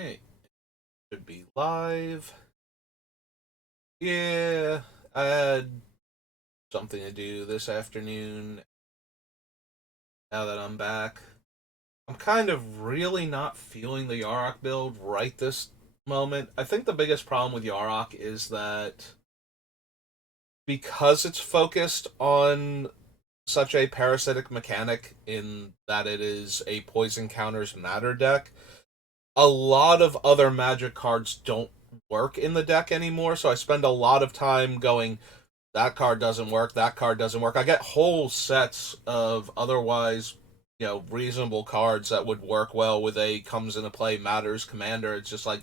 Hey, should be live. Yeah, I had something to do this afternoon. Now that I'm back, I'm kind of really not feeling the Yarok build right this moment. I think the biggest problem with Yarok is that because it's focused on such a parasitic mechanic in that it is a poison counters matter deck, a lot of other magic cards don't work in the deck anymore, so I spend a lot of time going, that card doesn't work, that card doesn't work. I get whole sets of otherwise, reasonable cards that would work well with a comes into play matters commander. It's just like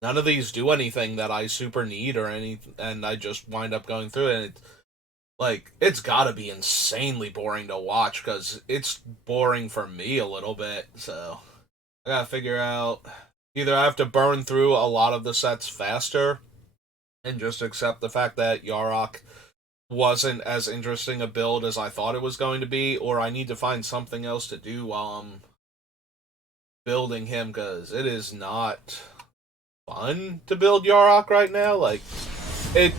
none of these do anything that I super need or any, and I just wind up going through it. And it's gotta be insanely boring to watch because it's boring for me a little bit. So I gotta figure out either I have to burn through a lot of the sets faster and just accept the fact that Yarok wasn't as interesting a build as I thought it was going to be, or I need to find something else to do while I'm building him because it is not fun to build Yarok right now. It,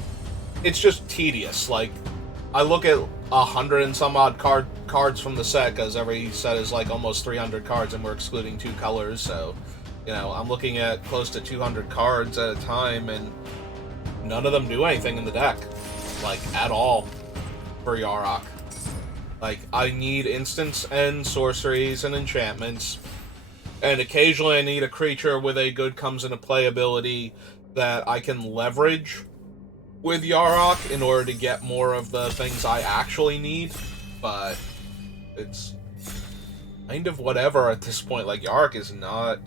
it's just tedious. I look at 100 and some odd cards from the set because every set is like almost 300 cards, and we're excluding two colors. So, I'm looking at close to 200 cards at a time, and none of them do anything in the deck, at all, for Yarok. I need instants and sorceries and enchantments, and occasionally I need a creature with a good comes into play ability that I can leverage with Yarok in order to get more of the things I actually need, but it's kind of whatever at this point. Yarok is not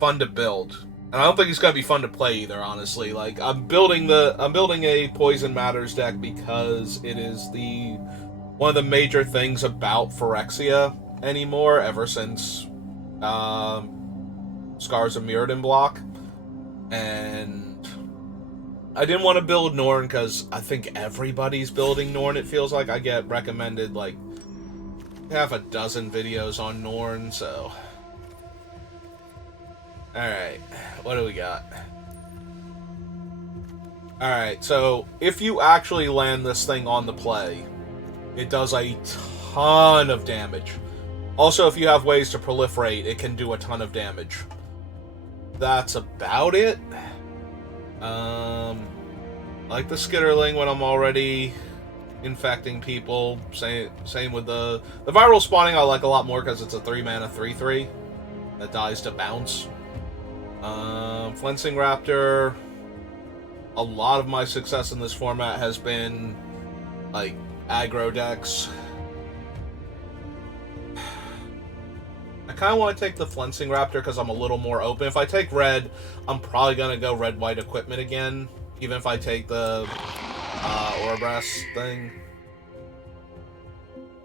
fun to build. And I don't think it's gonna be fun to play either, honestly. I'm building a Poison Matters deck because it is the one of the major things about Phyrexia anymore, ever since Scars of Mirrodin block. And I didn't want to build Norn because I think everybody's building Norn, it feels like. I get recommended half a dozen videos on Norn, so. Alright, what do we got? Alright, so if you actually land this thing on the play, it does a ton of damage. Also, if you have ways to proliferate, it can do a ton of damage. That's about it. Like the Skitterling when I'm already infecting people. Same with the viral spawning. I like a lot more because it's a 3-mana 3/3 that dies to bounce. Flensing Raptor. A lot of my success in this format has been aggro decks. I kind of want to take the Flensing Raptor because I'm a little more open. If I take red, I'm probably going to go red-white equipment again, even if I take the Ouroboros thing.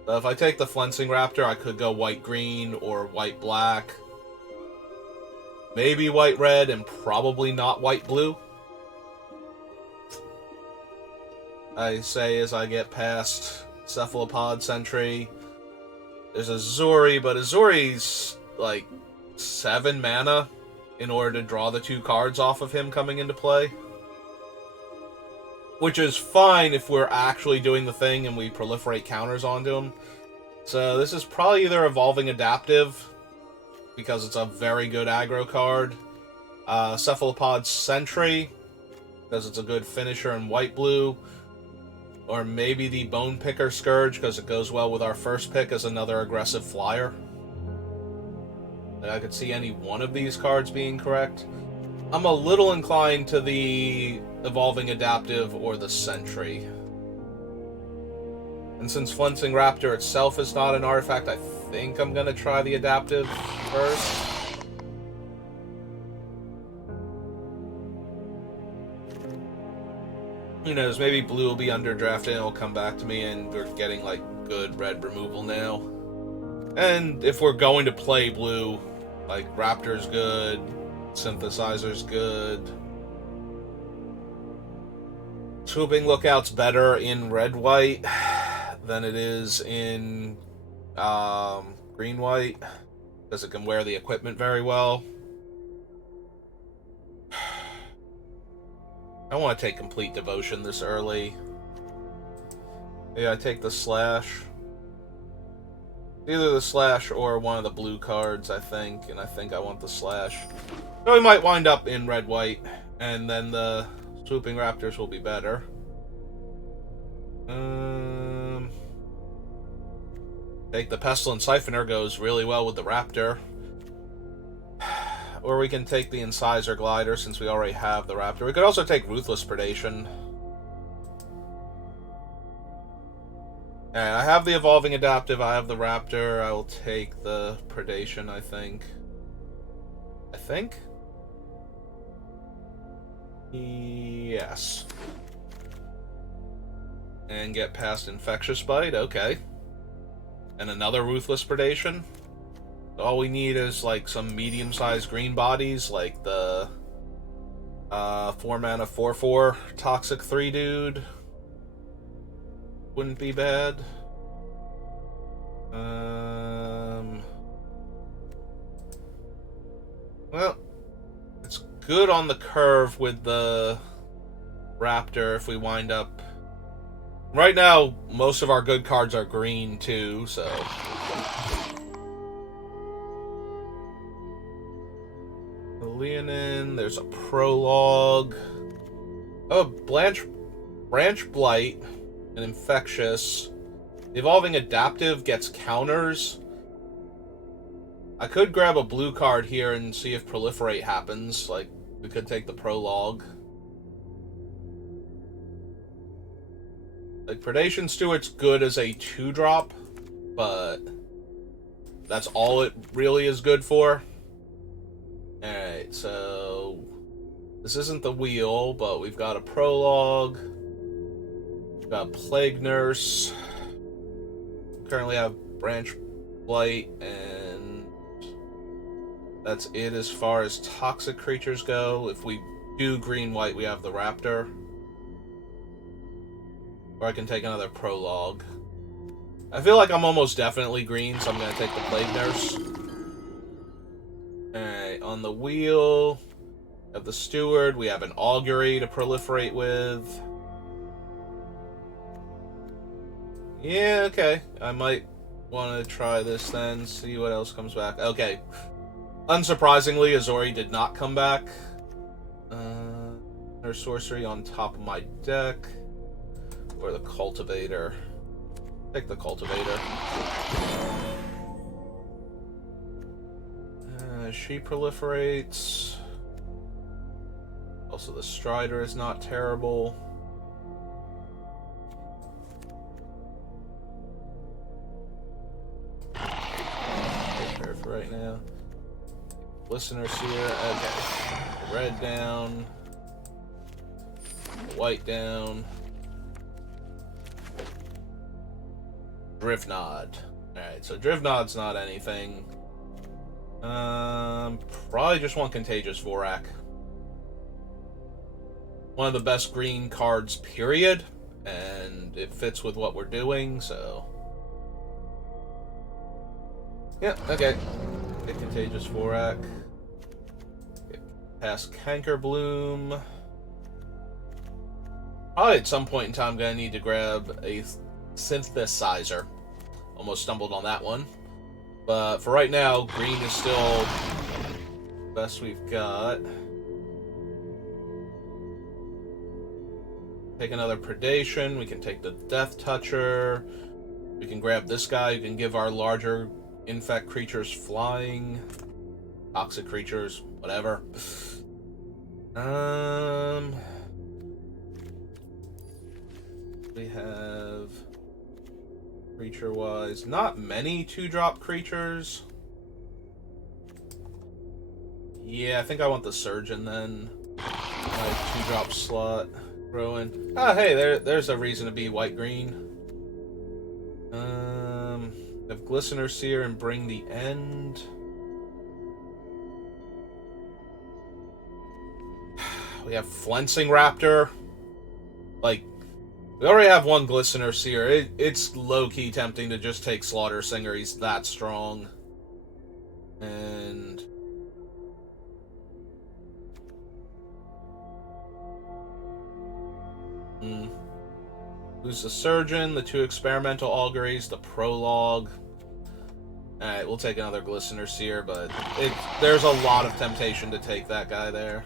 But if I take the Flensing Raptor, I could go white-green or white-black. Maybe white-red and probably not white-blue. I say as I get past Cephalopod Sentry. There's Azuri, but Azuri's 7 mana in order to draw the 2 cards off of him coming into play. Which is fine if we're actually doing the thing and we proliferate counters onto him. So this is probably either Evolving Adaptive, because it's a very good aggro card. Cephalopod Sentry, because it's a good finisher in white-blue. Or maybe the Bone Picker Scourge, because it goes well with our first pick as another aggressive flyer. I could see any one of these cards being correct. I'm a little inclined to the Evolving Adaptive or the Sentry. And since Flensing Raptor itself is not an artifact, I think I'm going to try the Adaptive first. Who knows, maybe blue will be underdrafted and it'll come back to me and we're getting good red removal now. And if we're going to play blue, Raptor's good, Synthesizer's good. Swooping Lookout's better in red-white than it is in green-white, because it can wear the equipment very well. I want to take Complete Devotion this early. Yeah, I take the Slash. Either the Slash or one of the blue cards, I think, and I think I want the Slash. So we might wind up in red-white, and then the Swooping Raptors will be better. Take the Pestilent Siphoner, goes really well with the Raptor. Or we can take the Incisor Glider, since we already have the Raptor. We could also take Ruthless Predation. I have the Evolving Adaptive, I have the Raptor, I will take the Predation, I think. Yes. And get past Infectious Bite, okay. And another Ruthless Predation. All we need is, like, some medium-sized green bodies, like the 4-mana 4/4 Toxic 3 dude. Wouldn't be bad. Well, it's good on the curve with the Raptor if we wind up... Right now, most of our good cards are green, too, so... Leonin, there's a Prologue. Oh, Branch Blight, and Infectious. The Evolving Adaptive gets counters. I could grab a blue card here and see if Proliferate happens. Like, we could take the Prologue. Like, Predation Steward's good as a 2-drop, but that's all it really is good for. Alright, so this isn't the wheel, but we've got a Prologue. We've got Plague Nurse. Currently have Branch Blight, and that's it as far as toxic creatures go. If we do green-white, we have the Raptor. Or I can take another Prologue. I feel like I'm almost definitely green, so I'm going to take the Plague Nurse. Alright, on the wheel of the Steward, we have an Augury to proliferate with. Yeah, okay. I might want to try this then, see what else comes back. Okay. Unsurprisingly, Azori did not come back. Her sorcery on top of my deck. Or the Cultivator. Take the Cultivator. She proliferates. Also, the Strider is not terrible. Take her for right now. Listener Seer. Okay. Red down. White down. Drifnod. Alright, so Drifnod's not anything. Probably just want Contagious Vorak. One of the best green cards, period. And it fits with what we're doing, so... Yeah, okay. Get Contagious Vorak. Get past Cankerbloom. Probably at some point in time I'm gonna need to grab a Synthesizer. Almost stumbled on that one. But for right now, green is still the best we've got. Take another Predation. We can take the Death Toucher. We can grab this guy. You can give our larger infect creatures flying. Toxic creatures, whatever. We have... Creature-wise, not many 2-drop creatures. Yeah, I think I want the Surgeon then. My 2-drop slot. Throw in. Ah, hey, there's a reason to be white-green. Have Glistener Seer and Bring the End. We have Flensing Raptor. Like, we already have one Glistener Seer. It's low-key tempting to just take Slaughter Singer. He's that strong. And... Who's the Surgeon, the 2 Experimental Auguries, the Prologue. Alright, we'll take another Glistener Seer, but there's a lot of temptation to take that guy there.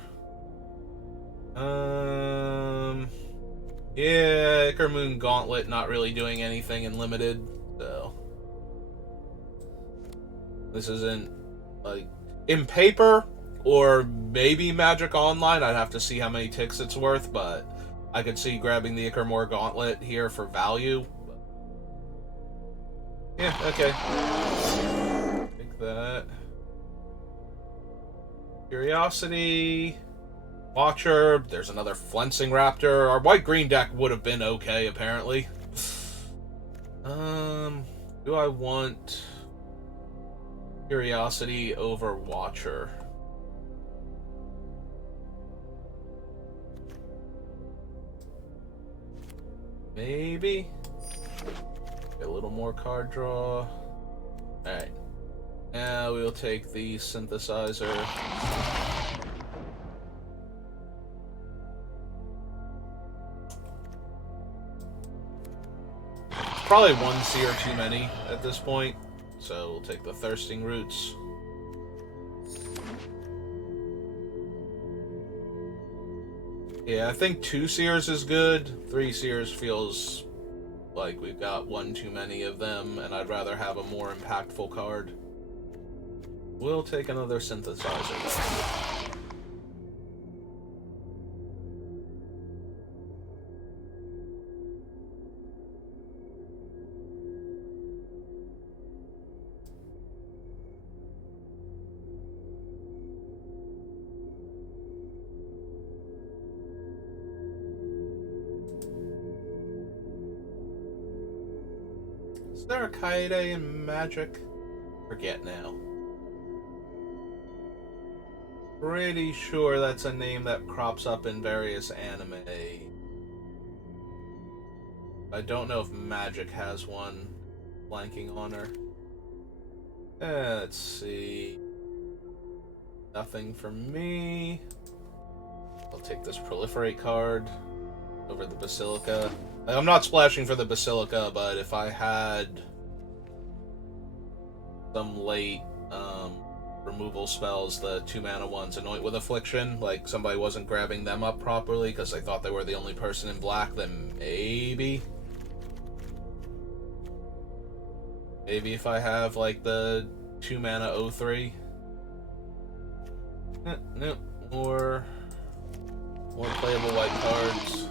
Yeah, Ichor-Moon Gauntlet not really doing anything in Limited, so... This isn't, like... In paper, or maybe Magic Online, I'd have to see how many ticks it's worth, but... I could see grabbing the Ichor-Moon Gauntlet here for value. Yeah, okay. Take that. Curiosity. Watcher. There's another Flensing Raptor. Our white-green deck would have been okay, apparently. Do I want Curiosity over Watcher? Maybe. Get a little more card draw. Alright. Now we'll take the Synthesizer. Probably 1 Seer too many at this point, so we'll take the Thirsting Roots. Yeah, I think 2 Seers is good. 3 Seers feels like we've got 1 too many of them, and I'd rather have a more impactful card. We'll take another Synthesizer. Is there a Kaede in Magic? Forget now. Pretty sure that's a name that crops up in various anime. I don't know if Magic has one blanking on her. Let's see. Nothing for me. I'll take this Proliferate card over the Basilica. I'm not splashing for the Basilica, but if I had some late removal spells, the 2-mana ones, Anoint with Affliction, like somebody wasn't grabbing them up properly because they thought they were the only person in black, then maybe. Maybe if I have like the 2-mana 0/3. No, more playable white cards.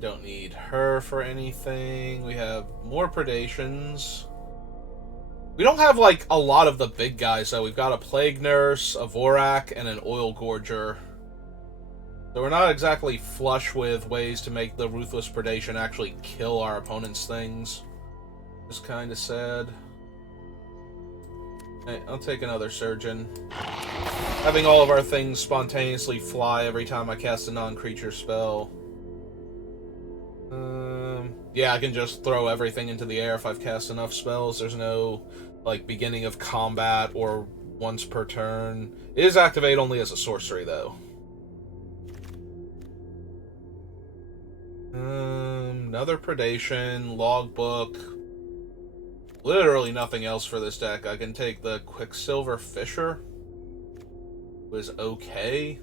Don't need her for anything. We have more Predations. We don't have, like, a lot of the big guys, though. We've got a Plague Nurse, a Vorak, and an Oil Gorger. So we're not exactly flush with ways to make the Ruthless Predation actually kill our opponent's things. Just kind of sad. Hey, I'll take another Surgeon. Having all of our things spontaneously fly every time I cast a non-creature spell. Yeah, I can just throw everything into the air if I've cast enough spells. There's no, like, beginning of combat or once per turn. It is activate only as a sorcery, though. Another Predation, Logbook. Literally nothing else for this deck. I can take the Quicksilver Fisher. It was okay.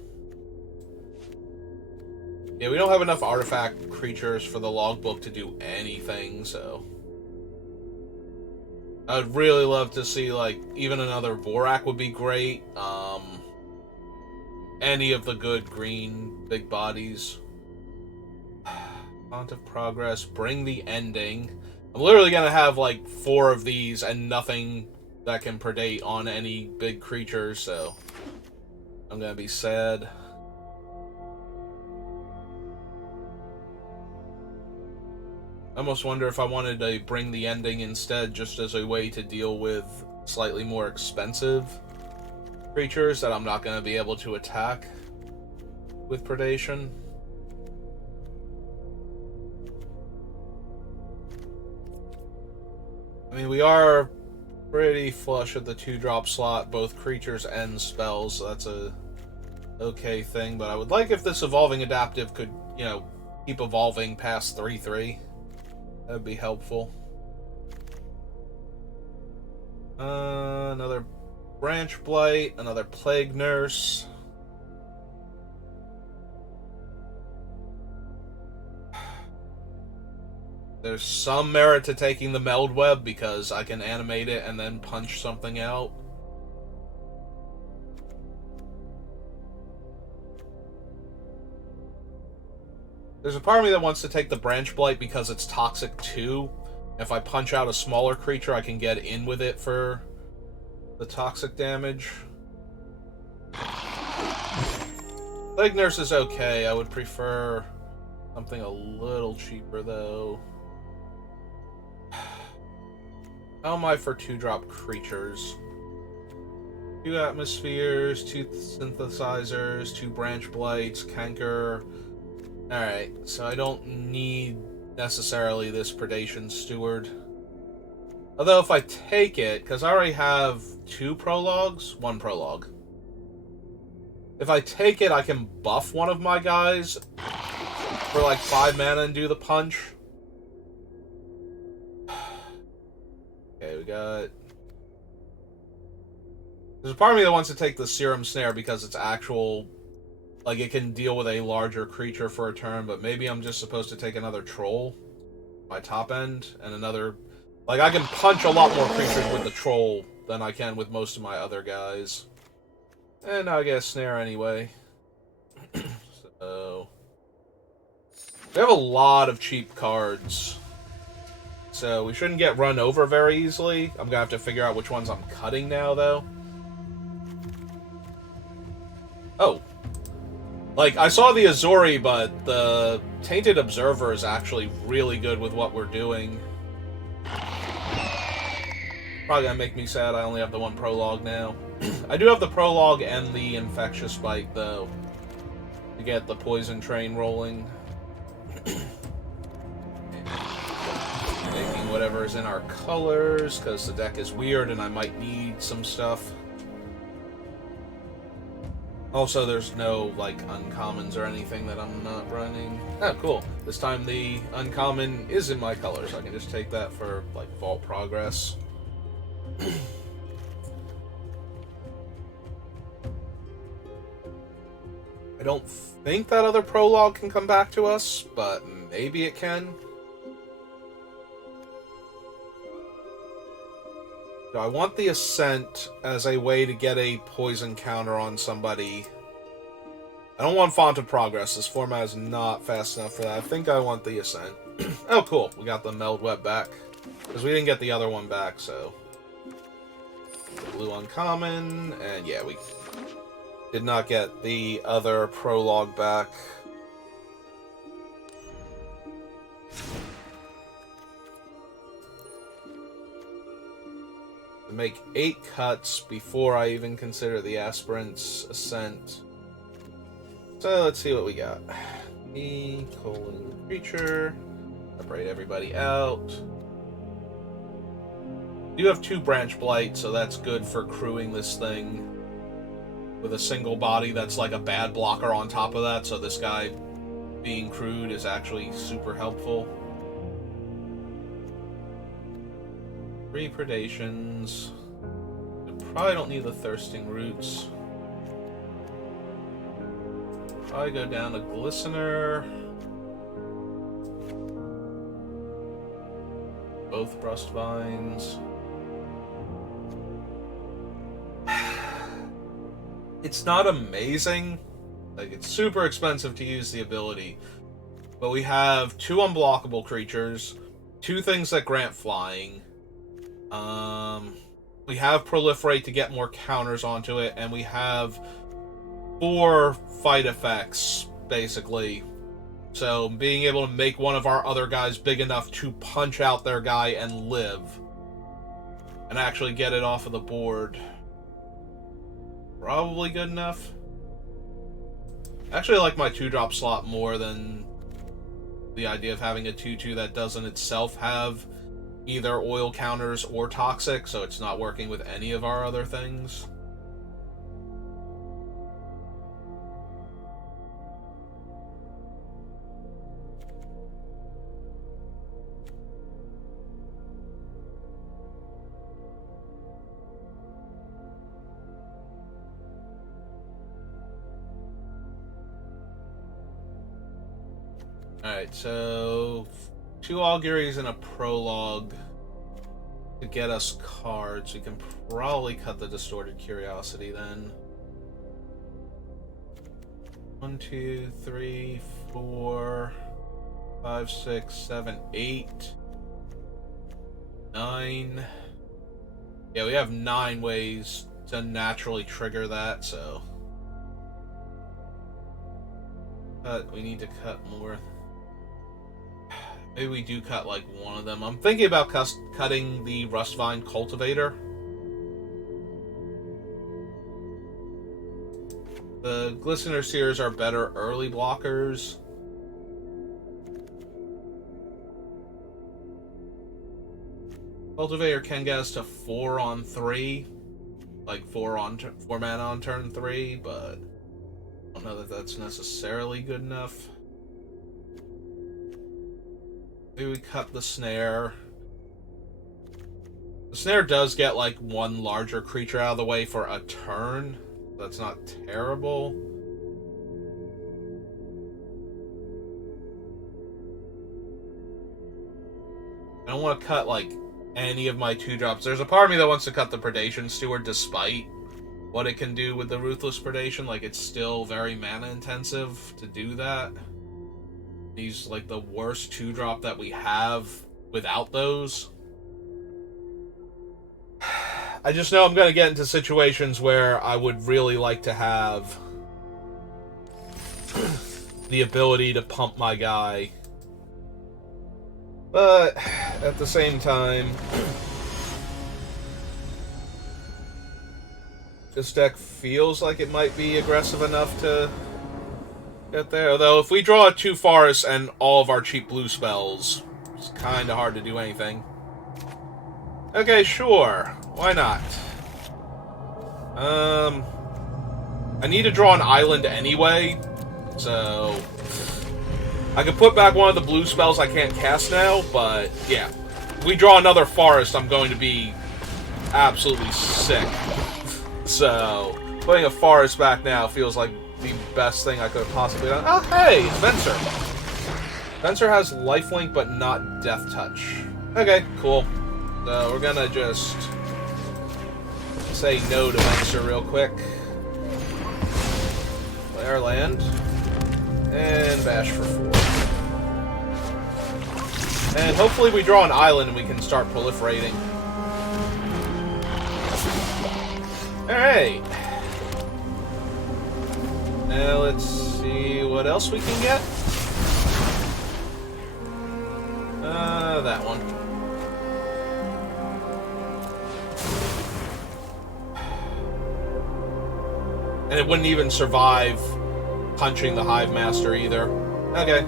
Yeah, we don't have enough artifact creatures for the Logbook to do anything, so... I'd really love to see, like, even another Vorak would be great. Any of the good green big bodies. Font of Progress, Bring the Ending. I'm literally gonna have, like, 4 of these and nothing that can predate on any big creatures, so... I'm gonna be sad. almost wonder if I wanted to bring the ending instead, just as a way to deal with slightly more expensive creatures that I'm not going to be able to attack with predation. I mean, we are pretty flush at the 2-drop slot, both creatures and spells, so that's a okay thing. But I would like if this evolving adaptive could, you know, keep evolving past 3/3. That would be helpful. Another Branch Blight, another Plague Nurse. There's some merit to taking the Meld Web because I can animate it and then punch something out. There's a part of me that wants to take the Branch Blight because it's toxic too. If I punch out a smaller creature, I can get in with it for the toxic damage. Plague Nurse is okay. I would prefer something a little cheaper though. How am I for 2-drop creatures? 2 Atmospheres, 2 Synthesizers, 2 Branch Blights, Canker. Alright, so I don't need necessarily this Predation Steward. Although if I take it, because I already have 2 prologues, 1 prologue. If I take it, I can buff one of my guys for like 5 mana and do the punch. Okay, we got... There's a part of me that wants to take the Serum Snare because it's actual... Like, it can deal with a larger creature for a turn, but maybe I'm just supposed to take another Troll, my top end, and another... Like, I can punch a lot more creatures with the Troll than I can with most of my other guys. And I guess Snare anyway. So... We have a lot of cheap cards. So we shouldn't get run over very easily. I'm gonna have to figure out which ones I'm cutting now, though. Oh. Like, I saw the Azori, but the Tainted Observer is actually really good with what we're doing. Probably gonna make me sad I only have the 1 prologue now. I do have the prologue and the Infectious Bite, though, to get the Poison Train rolling. Taking whatever is in our colors, because the deck is weird and I might need some stuff. Also, there's no, like, uncommons or anything that I'm not running. Oh, cool. This time the uncommon is in my colors. I can just take that for, like, Vault Progress. I don't think that other prologue can come back to us, but maybe it can. So I want the Ascent as a way to get a poison counter on somebody. I don't want Font of Progress. This format is not fast enough for that. I think I want the Ascent. Oh, cool. We got the Meld Web back. Because we didn't get the other one back, so... Blue uncommon, and yeah, we did not get the other prologue back. To make 8 cuts before I even consider the Aspirant's Ascent. So let's see what we got. E, creature. Separate everybody out. You have 2 Branch Blight, so that's good for crewing this thing with a single body that's like a bad blocker on top of that, so this guy being crewed is actually super helpful. 3 Predations. I probably don't need the Thirsting Roots. Probably go down to Glistener. Both Rust Vines. It's not amazing. Like, it's super expensive to use the ability. But we have 2 unblockable creatures, 2 things that grant flying. We have Proliferate to get more counters onto it, and we have 4 fight effects, basically, So being able to make one of our other guys big enough to punch out their guy and live, and actually get it off of the board, probably good enough. Actually, I like my 2-drop slot more than the idea of having a 2/2 that doesn't itself have either oil counters or toxic, so it's not working with any of our other things. Alright, so 2 auguries and a prologue to get us cards. We can probably cut the distorted curiosity then. 1, 2, 3, 4, 5, 6, 7, 8, 9. Yeah, we have 9 ways to naturally trigger that, so. But we need to cut more. Maybe we do cut like one of them. I'm thinking about cutting the Rustvine Cultivator. The Glistener Seers are better early blockers. Cultivator can get us to 4 on 3. Like 4 mana on turn 3, but I don't know that that's necessarily good enough. Maybe we cut the Snare. The Snare does get like 1 larger creature out of the way for a turn. That's not terrible. I don't want to cut like any of my 2-drops. There's a part of me that wants to cut the Predation Steward despite what it can do with the Ruthless Predation. Like, it's still very mana intensive to do that. He's like the worst 2-drop that we have without those. I just know I'm going to get into situations where I would really like to have the ability to pump my guy. But at the same time, this deck feels like it might be aggressive enough to get there. Although, if we draw 2 forests and all of our cheap blue spells, it's kind of hard to do anything. Okay, sure. Why not? I need to draw an island anyway, so I could put back one of the blue spells I can't cast now, but yeah. If we draw another forest, I'm going to be absolutely sick. So, putting a forest back now feels like the best thing I could have possibly done. Oh, hey! It's Venser. Venser has lifelink, but not Death Touch. Okay, cool. So, we're gonna just say no to Venser real quick. Play our land. And bash for 4. And hopefully we draw an island and we can start proliferating. Alright. Now let's see what else we can get. That one. And it wouldn't even survive punching the Hive Master either. Okay.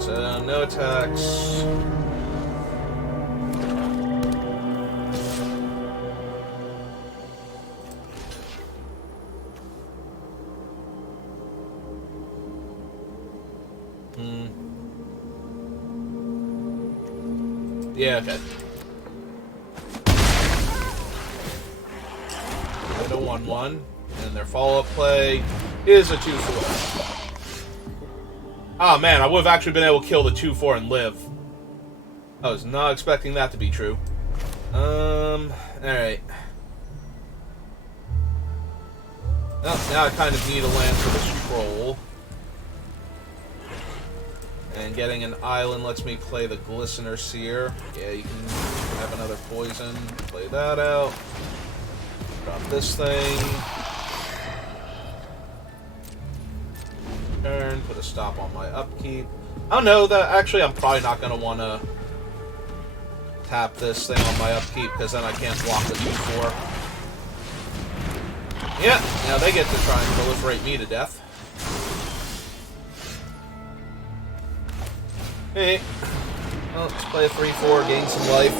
So, no attacks. Yeah, okay. And a 1/1. And their follow-up play is a 2/4. Oh man, I would have actually been able to kill the 2/4 and live. I was not expecting that to be true. Alright. Oh, now I kind of need a land for this troll. And getting an island lets me play the Glistener Seer. Yeah, you can have another poison. Play that out. Drop this thing. Turn. put a stop on my upkeep. Oh no, that actually I'm probably not going to want to tap this thing on my upkeep, because then I can't block the 2/4. Yeah, now they get to try and proliferate me to death. Hey, well, let's play a 3/4, gain some life,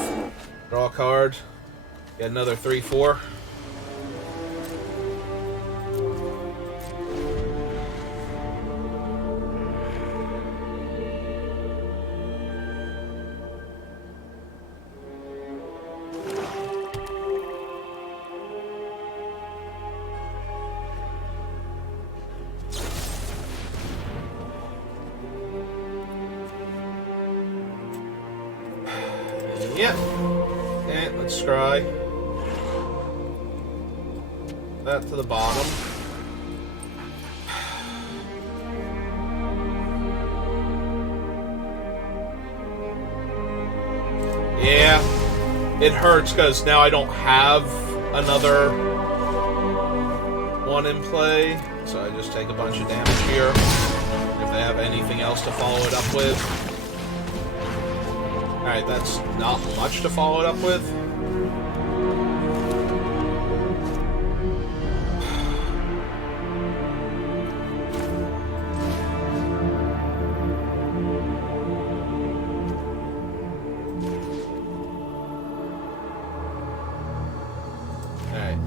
draw a card, get another 3/4. Yeah. And let's scry. That to the bottom. Yeah. It hurts because now I don't have another one in play. So I just take a bunch of damage here. If they have anything else to follow it up with. Alright, that's not much to follow it up with. Alright,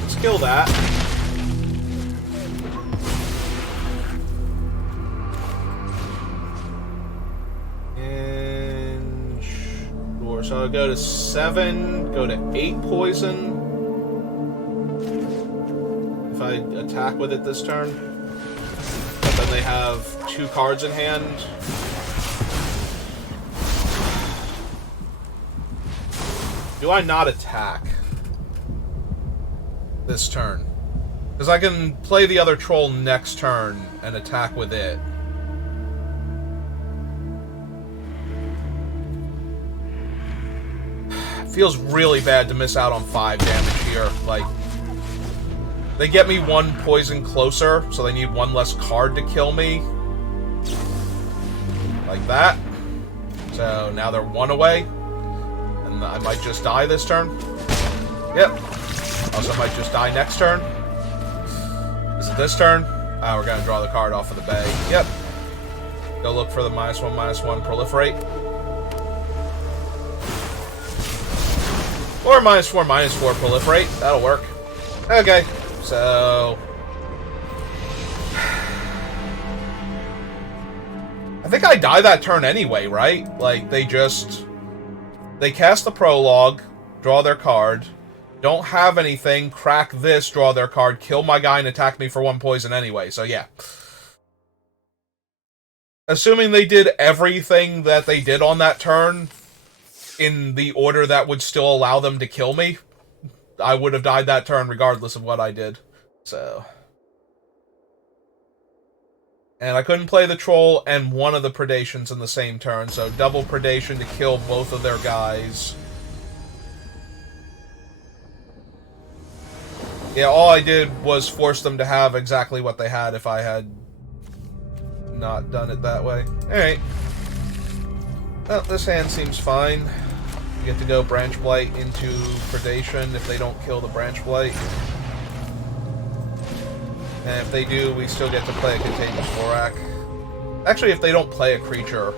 let's kill that. So I'll go to 7, go to 8 poison. If I attack with it this turn. But then they have 2 cards in hand. Do I not attack this turn? Because I can play the other troll next turn and attack with it. Feels really bad to miss out on 5 damage here. Like, they get me 1 poison closer, so they need 1 less card to kill me. Like that. So now they're 1 away. And I might just die this turn. Yep. Also might just die next turn. Is it this turn? Ah, we're gonna draw the card off of the bay. Yep. Go look for the -1/-1 proliferate. Or -4/-4 proliferate. That'll work. Okay, so I think I die that turn anyway, right? Like, they cast the prologue, draw their card, don't have anything, crack this, draw their card, kill my guy, and attack me for 1 poison anyway, so yeah. Assuming they did everything that they did on that turn in the order that would still allow them to kill me, I would have died that turn regardless of what I did. So. And I couldn't play the troll and one of the predations in the same turn, so double predation to kill both of their guys. Yeah, all I did was force them to have exactly what they had if I had not done it that way. Alright. Well, this hand seems fine. You get to go Branch Blight into Predation if they don't kill the Branch Blight. And if they do, we still get to play a Contagious Vorak. Actually, if they don't play a creature,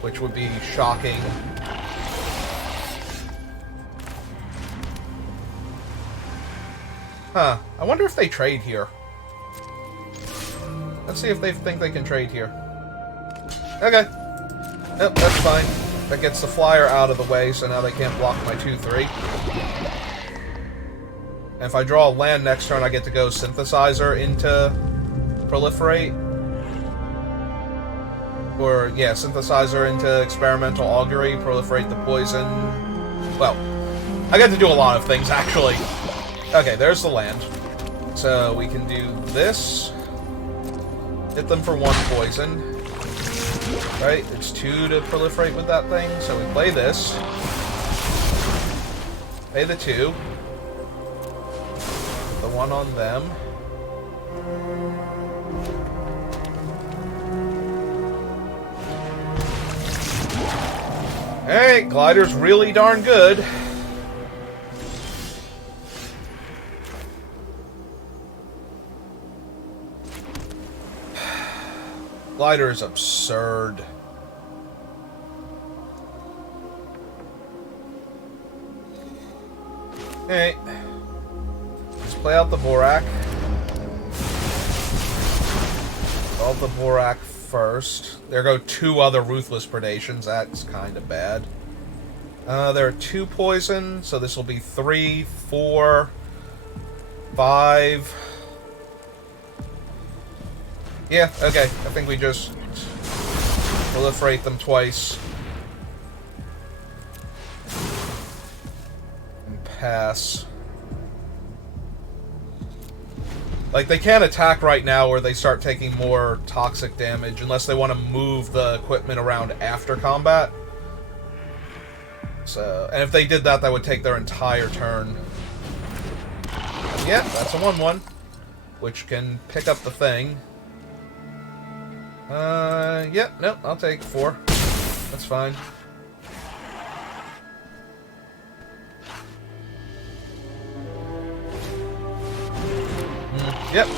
which would be shocking. Huh. I wonder if they trade here. Let's see if they think they can trade here. Okay. Yep, that's fine. That gets the flyer out of the way, so now they can't block my 2/3. And if I draw a land next turn, I get to go Synthesizer into Proliferate. Or, yeah, Synthesizer into Experimental Augury, Proliferate the Poison. Well, I get to do a lot of things, actually. Okay, there's the land. So we can do this. Hit them for 1 poison. Right, it's 2 to proliferate with that thing, so we play this. Pay the 2. The 1 on them. Hey, Glider's really darn good. Glider is absurd. Hey. Let's play out the Vorak. All the Vorak first. There go 2 other Ruthless Predations. That's kind of bad. There are 2 poison, so this will be 3, 4, 5. Yeah, okay. I think we just proliferate them twice. And pass. Like, they can't attack right now or they start taking more toxic damage unless they want to move the equipment around after combat. So, and if they did that, that would take their entire turn. Yeah, that's a 1-1, which can pick up the thing. Yeah, no, I'll take 4. That's fine. Yep.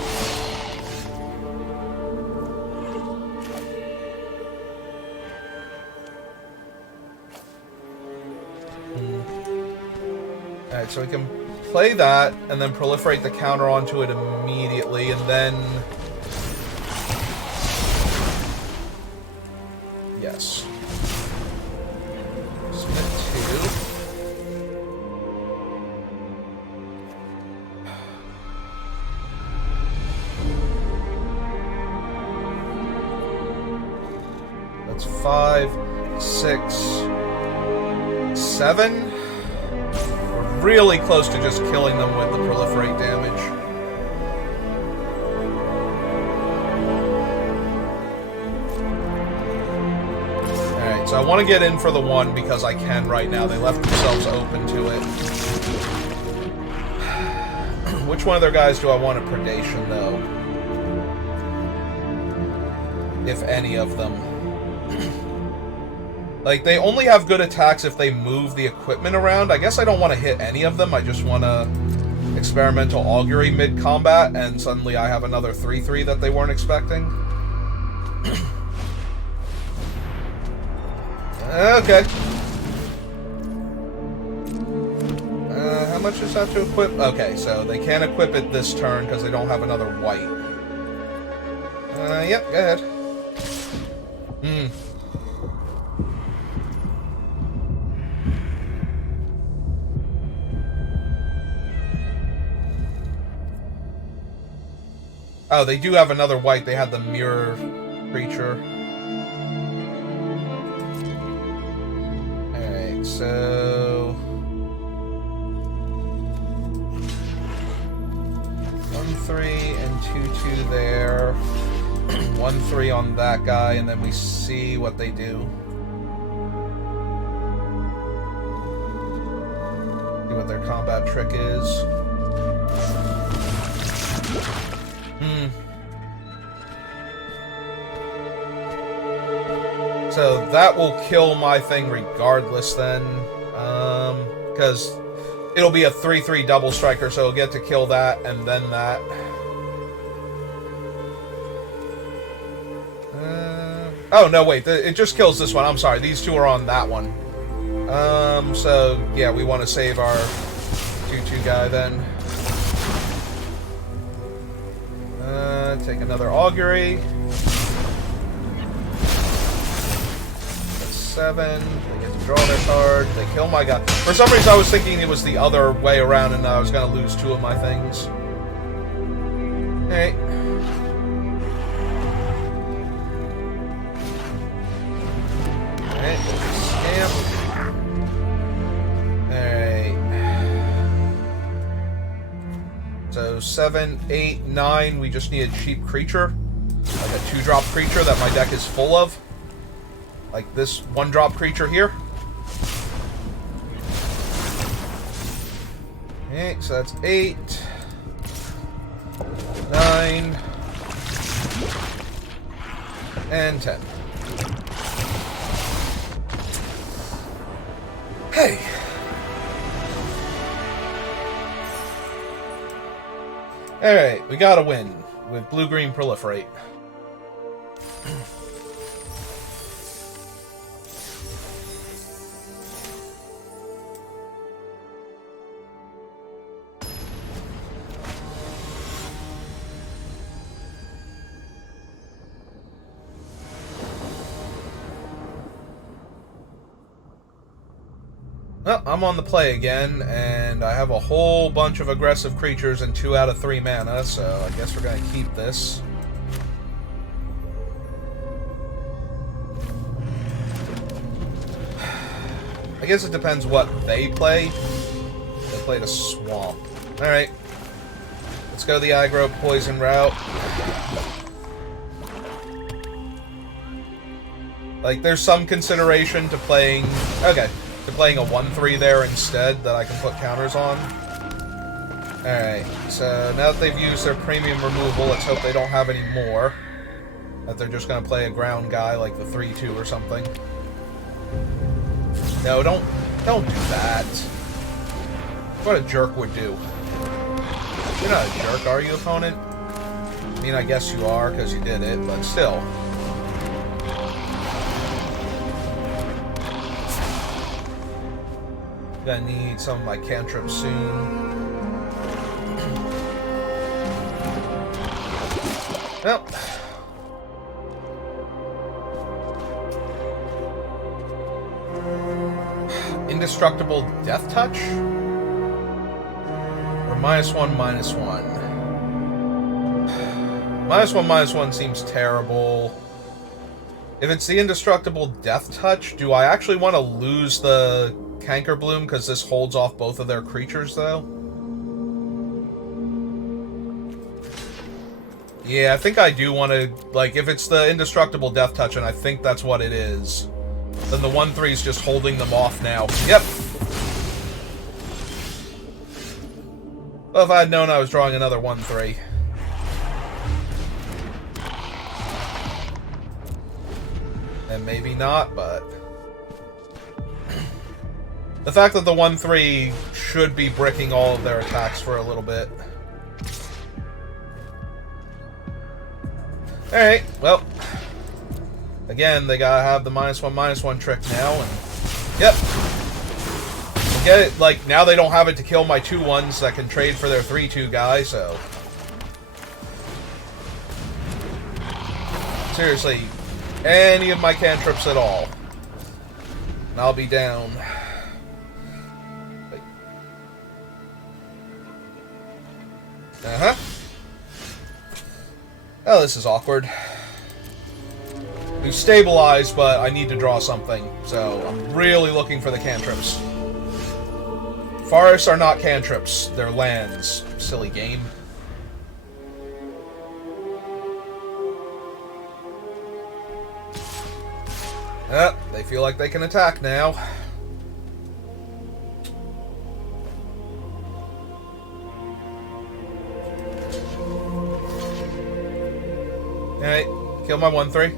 Alright, so we can play that, and then proliferate the counter onto it immediately, and then... Yes. Submit 2. That's 5, 6, 7. We're really close to just killing them with the proliferate damage. Alright, so I want to get in for the 1 because I can right now. They left themselves open to it. Which one of their guys do I want a predation, though? If any of them. Like, they only have good attacks if they move the equipment around. I guess I don't want to hit any of them. I just want to experimental augury mid-combat, and suddenly I have another 3-3 that they weren't expecting. Okay. How much does that have to equip? Okay, so they can't equip it this turn because they don't have another white. Yep, go ahead. Oh, they do have another white. They had the mirror creature. Alright, so... 1-3 and 2-2 there. 1-3 on that guy, and then we see what they do. See what their combat trick is. So that will kill my thing regardless then. Because it'll be a 3-3 double striker, so it'll get to kill that and then that. Oh, no, wait. It just kills this one. I'm sorry. These 2 are on that one. So, yeah, we want to save our 2-2 guy then. Take another augury. That's 7. They get to draw their card. They kill my guy. For some reason, I was thinking it was the other way around, and I was going to lose 2 of my things. Alright. Alright, scamp. Alright. So 7, 8, 9, we just need a cheap creature. Like a 2-drop creature that my deck is full of. Like this 1-drop creature here. Okay, so that's 8, 9, and 10. Hey. Alright, we got a win with blue-green proliferate. Well, I'm on the play again, and I have a whole bunch of aggressive creatures and 2 out of 3 mana, so I guess we're going to keep this. I guess it depends what they play. They played a swamp. Alright. Let's go the aggro poison route. Like, there's some consideration to playing... Okay. To playing a 1/3 there instead that I can put counters on. Alright, so now that they've used their premium removal, let's hope they don't have any more. That they're just gonna play a ground guy like the 3/2 or something. No, don't do that. What a jerk would do. You're not a jerk, are you, opponent? I mean, I guess you are, because you did it, but still. Gonna need some of my cantrips soon. Well. Indestructible Death Touch? Or -1/-1? -1/-1 seems terrible. If it's the Indestructible Death Touch, do I actually want to lose the Canker Bloom because this holds off both of their creatures, though? Yeah, I think I do want to, like, if it's the Indestructible Death Touch, and I think that's what it is, then the 1/3 is just holding them off now. Yep! Well, if I had known I was drawing another 1/3. And maybe not, but... The fact that the 1/3 should be bricking all of their attacks for a little bit. Alright, well. Again, they gotta have the -1/-1 trick now, and... Yep. Get it, like, now they don't have it to kill my 2/1s that can trade for their 3/2 guy, so... Seriously, any of my cantrips at all. And I'll be down. Uh-huh. Oh, this is awkward. We stabilized, but I need to draw something, so I'm really looking for the cantrips. Forests are not cantrips, they're lands. Silly game. They feel like they can attack now. Alright, kill my 1/3.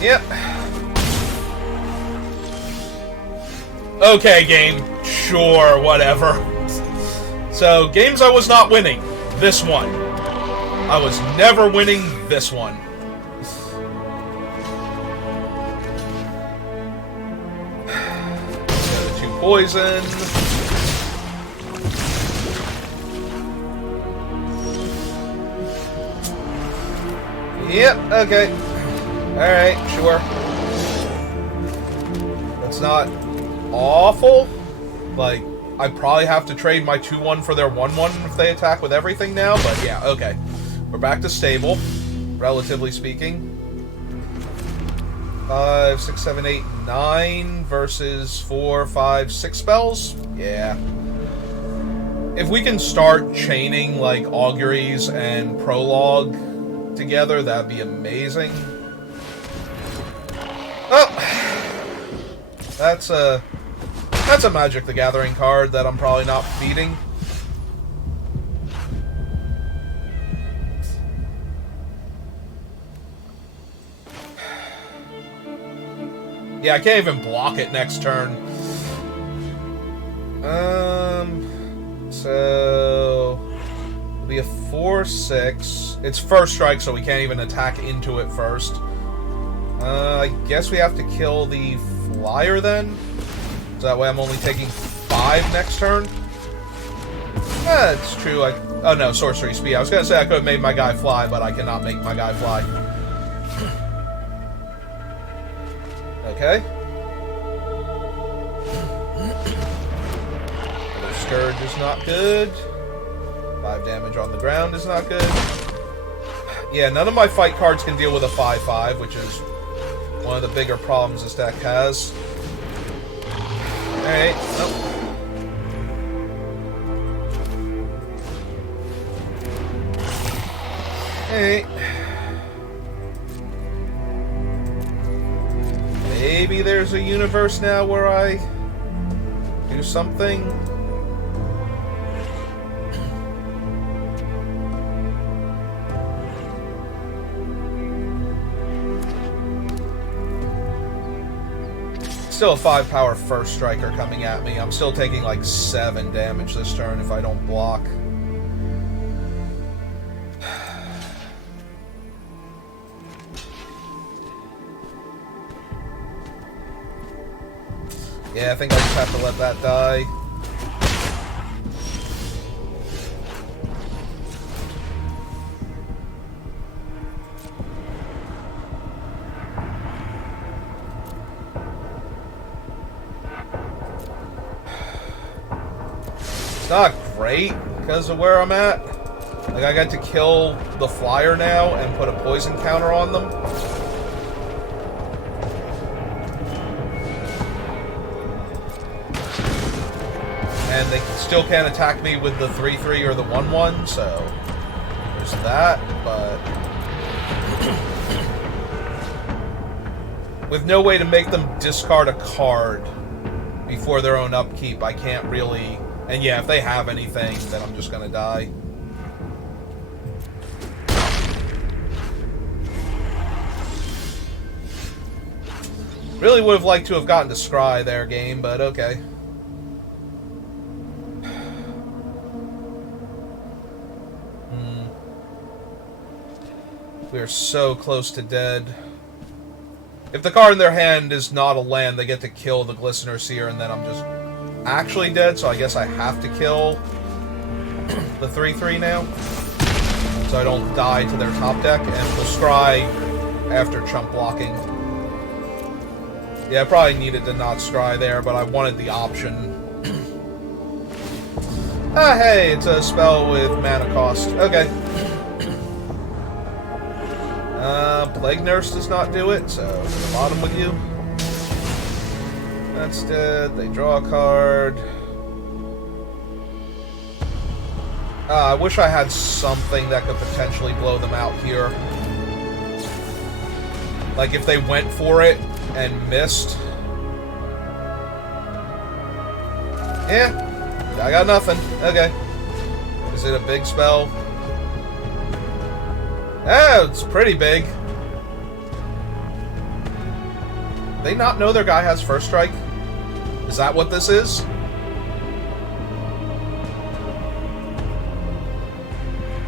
Yep. Okay, game. Sure, whatever. So, games I was not winning. This one. I was never winning this one. The 2 poison. Yep, okay. Alright, sure. That's not awful. Like, I probably have to trade my 2/1 for their 1/1 if they attack with everything now, but yeah, okay. We're back to stable, relatively speaking. 5, 6, 7, 8, 9 versus 4, 5, 6 spells? Yeah. If we can start chaining, like, auguries and prologue together, that'd be amazing. Oh! That's a Magic the Gathering card that I'm probably not beating. Yeah, I can't even block it next turn. So... It'll be a 4-6. It's first strike, so we can't even attack into it first. I guess we have to kill the flyer then? So that way I'm only taking 5 next turn? Yeah, it's true. Oh no, sorcery speed. I was gonna say I could have made my guy fly, but I cannot make my guy fly. Okay. The Scourge is not good. 5 damage on the ground is not good. Yeah, none of my fight cards can deal with a 5/5, which is one of the bigger problems this deck has. Alright, nope. Alright. Maybe there's a universe now where I do something. Still a 5-power first striker coming at me. I'm still taking like 7 damage this turn if I don't block. Yeah, I think I just have to let that die. It's not great because of where I'm at. Like, I got to kill the flyer now and put a poison counter on them. And they still can't attack me with the 3/3 or the 1/1, so there's that, but with no way to make them discard a card before their own upkeep, I can't really... And yeah, if they have anything, then I'm just gonna die. Really would have liked to have gotten to Scry there, game, but okay. We are so close to dead. If the card in their hand is not a land, they get to kill the Glistener Seer, and then I'm just actually dead, so I guess I have to kill the 3/3 now. So I don't die to their top deck, and we'll scry after chump blocking. Yeah, I probably needed to not scry there, but I wanted the option. Ah, hey, it's a spell with mana cost. Okay. Plague Nurse does not do it, so to the bottom with you. That's dead. They draw a card. I wish I had something that could potentially blow them out here. Like if they went for it and missed. Yeah, I got nothing. Okay. Is it a big spell? Oh, it's pretty big. They not know their guy has first strike? Is that what this is?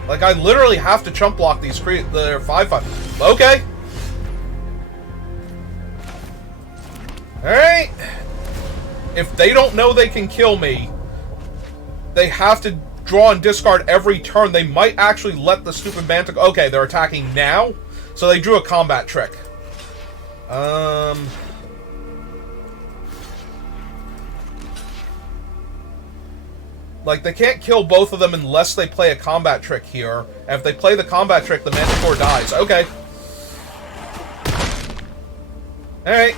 Like, I literally have to chump block these their 5/5. Okay. Alright. If they don't know they can kill me, they have to draw and discard every turn. They might actually let the stupid Manta go. Okay, they're attacking now. So they drew a combat trick. Like, they can't kill both of them unless they play a combat trick here. And if they play the combat trick, the Manticore dies. Okay. Alright.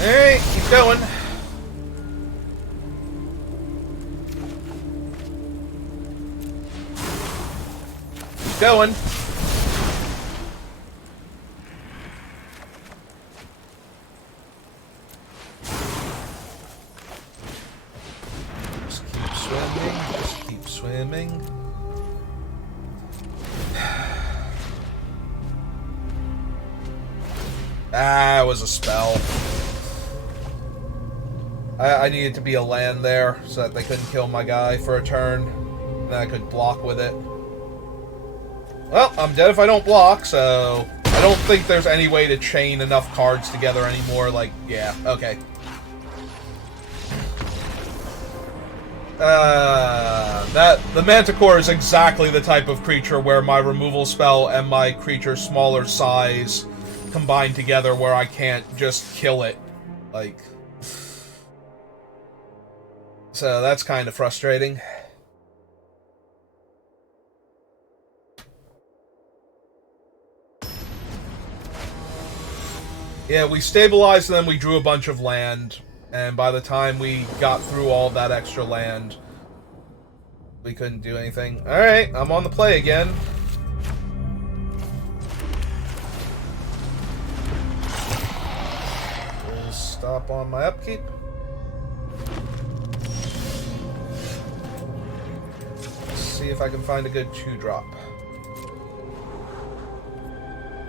Alright, keep going. Keep going. Just keep swimming. Just keep swimming. Ah, it was a spell. I needed to be a land there so that they couldn't kill my guy for a turn. And then I could block with it. Well, I'm dead if I don't block, so I don't think there's any way to chain enough cards together anymore. Like, yeah, okay. The Manticore is exactly the type of creature where my removal spell and my creature's smaller size combine together where I can't just kill it. Like, so that's kind of frustrating. Yeah, we stabilized and then we drew a bunch of land, and by the time we got through all that extra land, we couldn't do anything. Alright, I'm on the play again. We'll stop on my upkeep. Let's see if I can find a good 2-drop.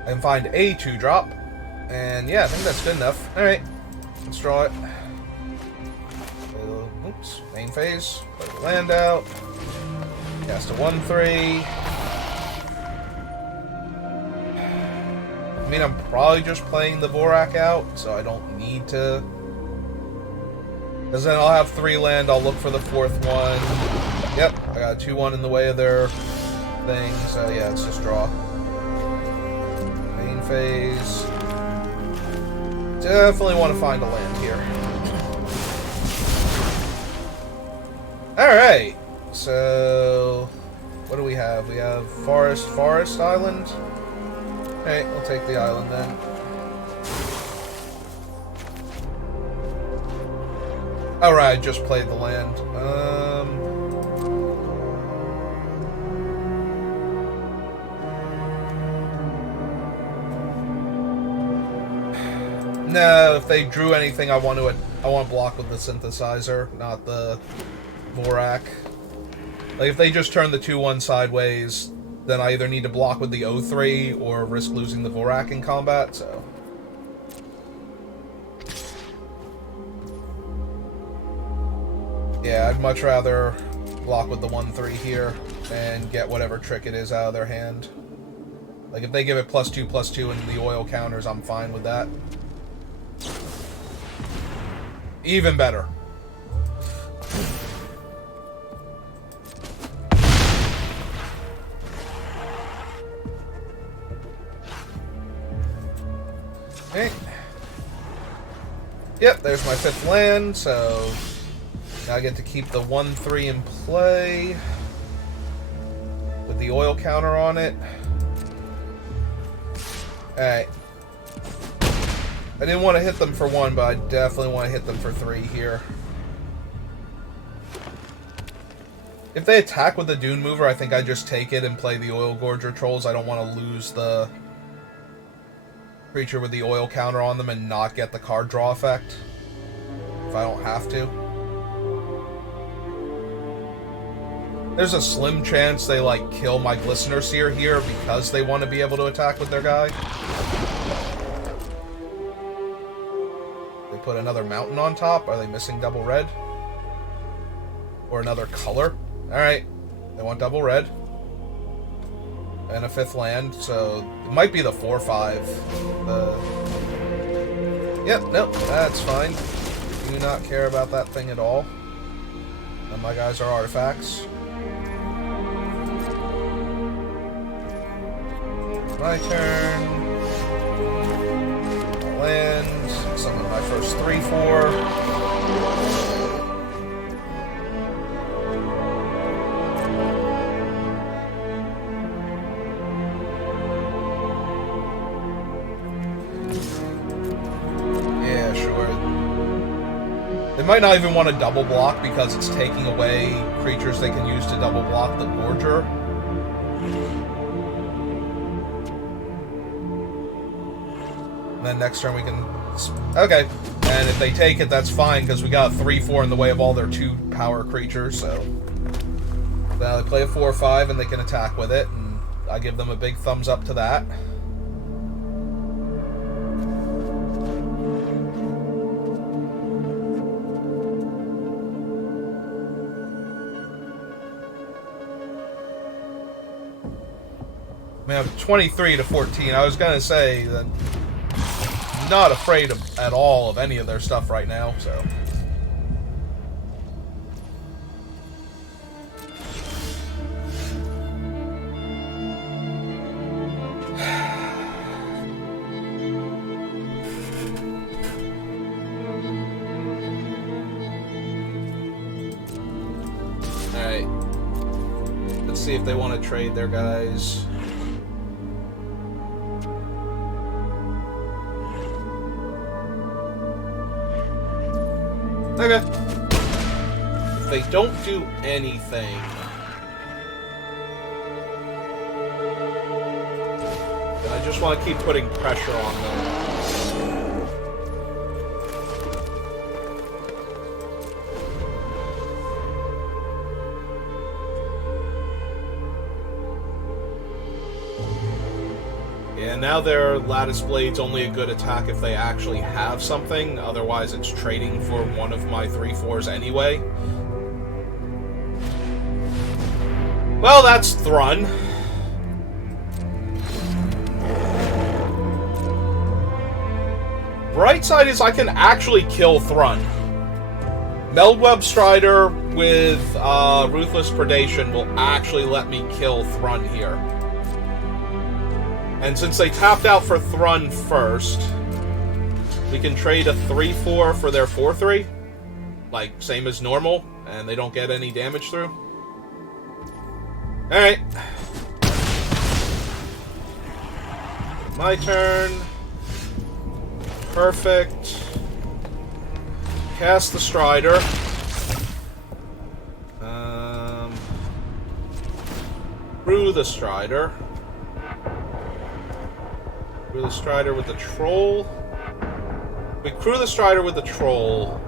I can find a 2-drop. And yeah, I think that's good enough. Alright, let's draw it. Oops, main phase. Play the land out. Cast a 1/3. I mean, I'm probably just playing the Vorak out, so I don't need to. Because then I'll have 3 land, I'll look for the 4th one. Yep, I got a 2/1 in the way of their thing, so yeah, let's just draw. Main phase. Definitely want to find a land here. Alright, so what do we have? We have Forest Island. Alright, we'll take the island then. Alright, I just played the land. No, if they drew anything, I want to block with the synthesizer, not the Vorak. Like, if they just turn the 2/1 sideways, then I either need to block with the 0/3 or risk losing the Vorak in combat, so. Yeah, I'd much rather block with the 1/3 here and get whatever trick it is out of their hand. Like, if they give it +2/+2 into the oil counters, I'm fine with that. Even better. Okay. Yep, there's my 5th land, so now I get to keep the 1/3 in play with the oil counter on it. Alright. I didn't want to hit them for 1, but I definitely want to hit them for 3 here. If they attack with the Dune Mover, I think I just take it and play the Oil Gorger Trolls. I don't want to lose the creature with the oil counter on them and not get the card draw effect. If I don't have to. There's a slim chance they, like, kill my Glistener Seer here because they want to be able to attack with their guy. Put another mountain on top? Are they missing double red? Or another color? Alright. They want double red. And a 5th land, so it might be the 4/5. Yep, nope, that's fine. Do not care about that thing at all. And my guys are artifacts. My turn. Land, summon my first 3/4. Yeah, sure. They might not even want to double block because it's taking away creatures they can use to double block the Gorger. And then next turn we can... Okay. And if they take it, that's fine, because we got a 3/4 in the way of all their 2-power creatures, so... Now they play a 4/5 and they can attack with it, and I give them a big thumbs up to that. mean, I'm 23 to 14. I was gonna say that I'm not afraid at all of any of their stuff right now, so. Alright. Let's see if they want to trade their guys. Okay. If they don't do anything, then I just want to keep putting pressure on them. Yeah, now their Lattice Blade's only a good attack if they actually have something, otherwise it's trading for one of my 3/4s anyway. Well, that's Thrun. Bright side is I can actually kill Thrun. Meldweb Strider with Ruthless Predation will actually let me kill Thrun here. And since they tapped out for Thrun first, we can trade a 3/4 for their 4/3. Like, same as normal, and they don't get any damage through. Alright. My turn. Perfect. Cast the Strider. Through the Strider. Crew the Strider with the Troll. We crew the Strider with the Troll.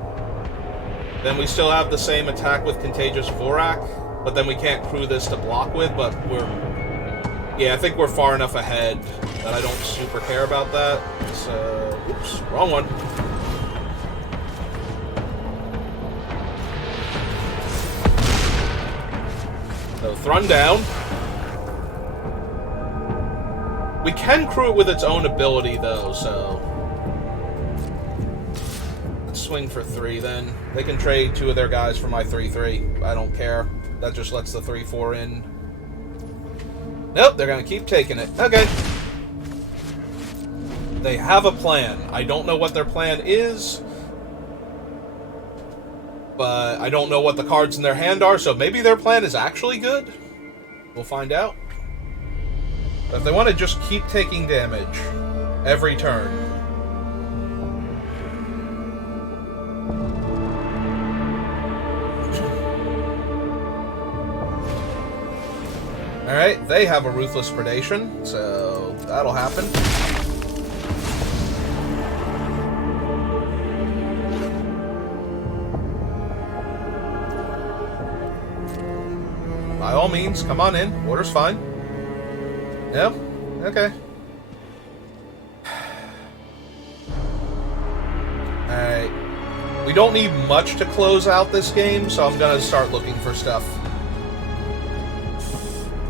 Then we still have the same attack with Contagious Vorak, but then we can't crew this to block with, but we're... Yeah, I think we're far enough ahead that I don't super care about that. So... Oops, wrong one. So, Thrun down. We can crew it with its own ability, though, so... Let's swing for 3, then. They can trade 2 of their guys for my 3/3. I don't care. That just lets the 3/4 in. Nope, they're gonna keep taking it. Okay. They have a plan. I don't know what their plan is, but I don't know what the cards in their hand are, so maybe their plan is actually good. We'll find out. But if they want to just keep taking damage every turn. Alright, they have a Ruthless Predation, so that'll happen. By all means, come on in. Order's fine. No? Okay. Alright. We don't need much to close out this game, so I'm gonna start looking for stuff.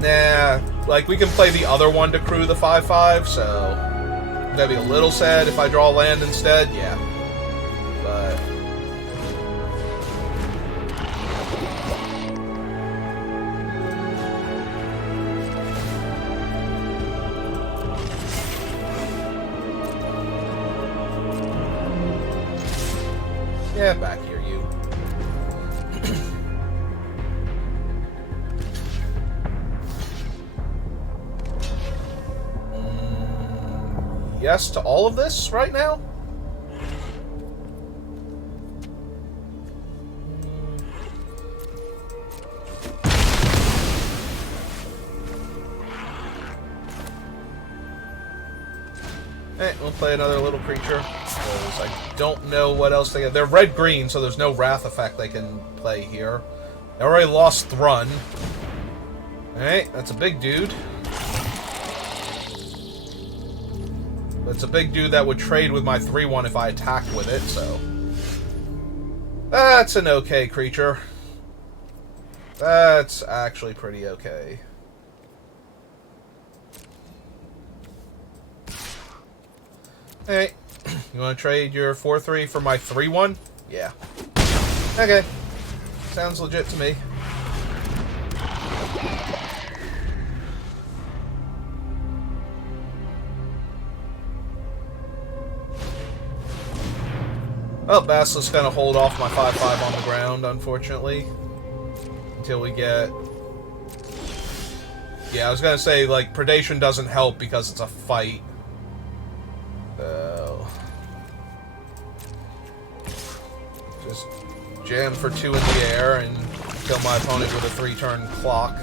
Nah, like, we can play the other one to crew the 5/5, so... That'd be a little sad if I draw land instead, yeah. But... Yeah, back here, you. Yes to all of this right now? We'll play another little creature, because I don't know what else they get. They're red-green, so there's no Wrath effect they can play here. They already lost Thrun. Alright, that's a big dude. It's a big dude that would trade with my 3/1 if I attacked with it, so... That's an okay creature. That's actually pretty okay. Hey, you want to trade your 4-3 for my 3-1? Yeah. Okay. Sounds legit to me. Well, Basilisk's gonna hold off my 5-5 on the ground, unfortunately. Until we get... Yeah, I was gonna say, like, Predation doesn't help because it's a fight. So... just jam for 2 in the air and kill my opponent with a 3-turn clock.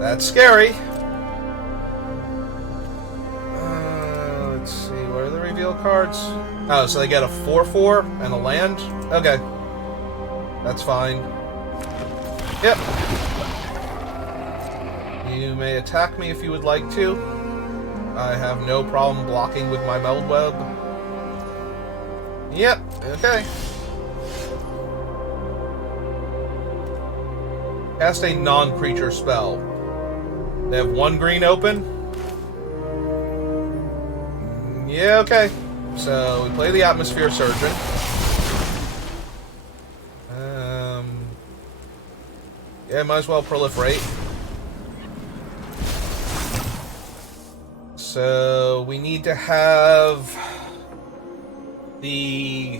That's scary. Let's see, what are the reveal cards? Oh, so they get a 4-4 and a land? Okay. That's fine. Yep. You may attack me if you would like to. I have no problem blocking with my Meld Web. Yep, okay. Cast a non-creature spell. They have 1 green open. Yeah, okay. So, we play the Atmosphere Surgeon. Yeah, might as well proliferate. So, we need to have the...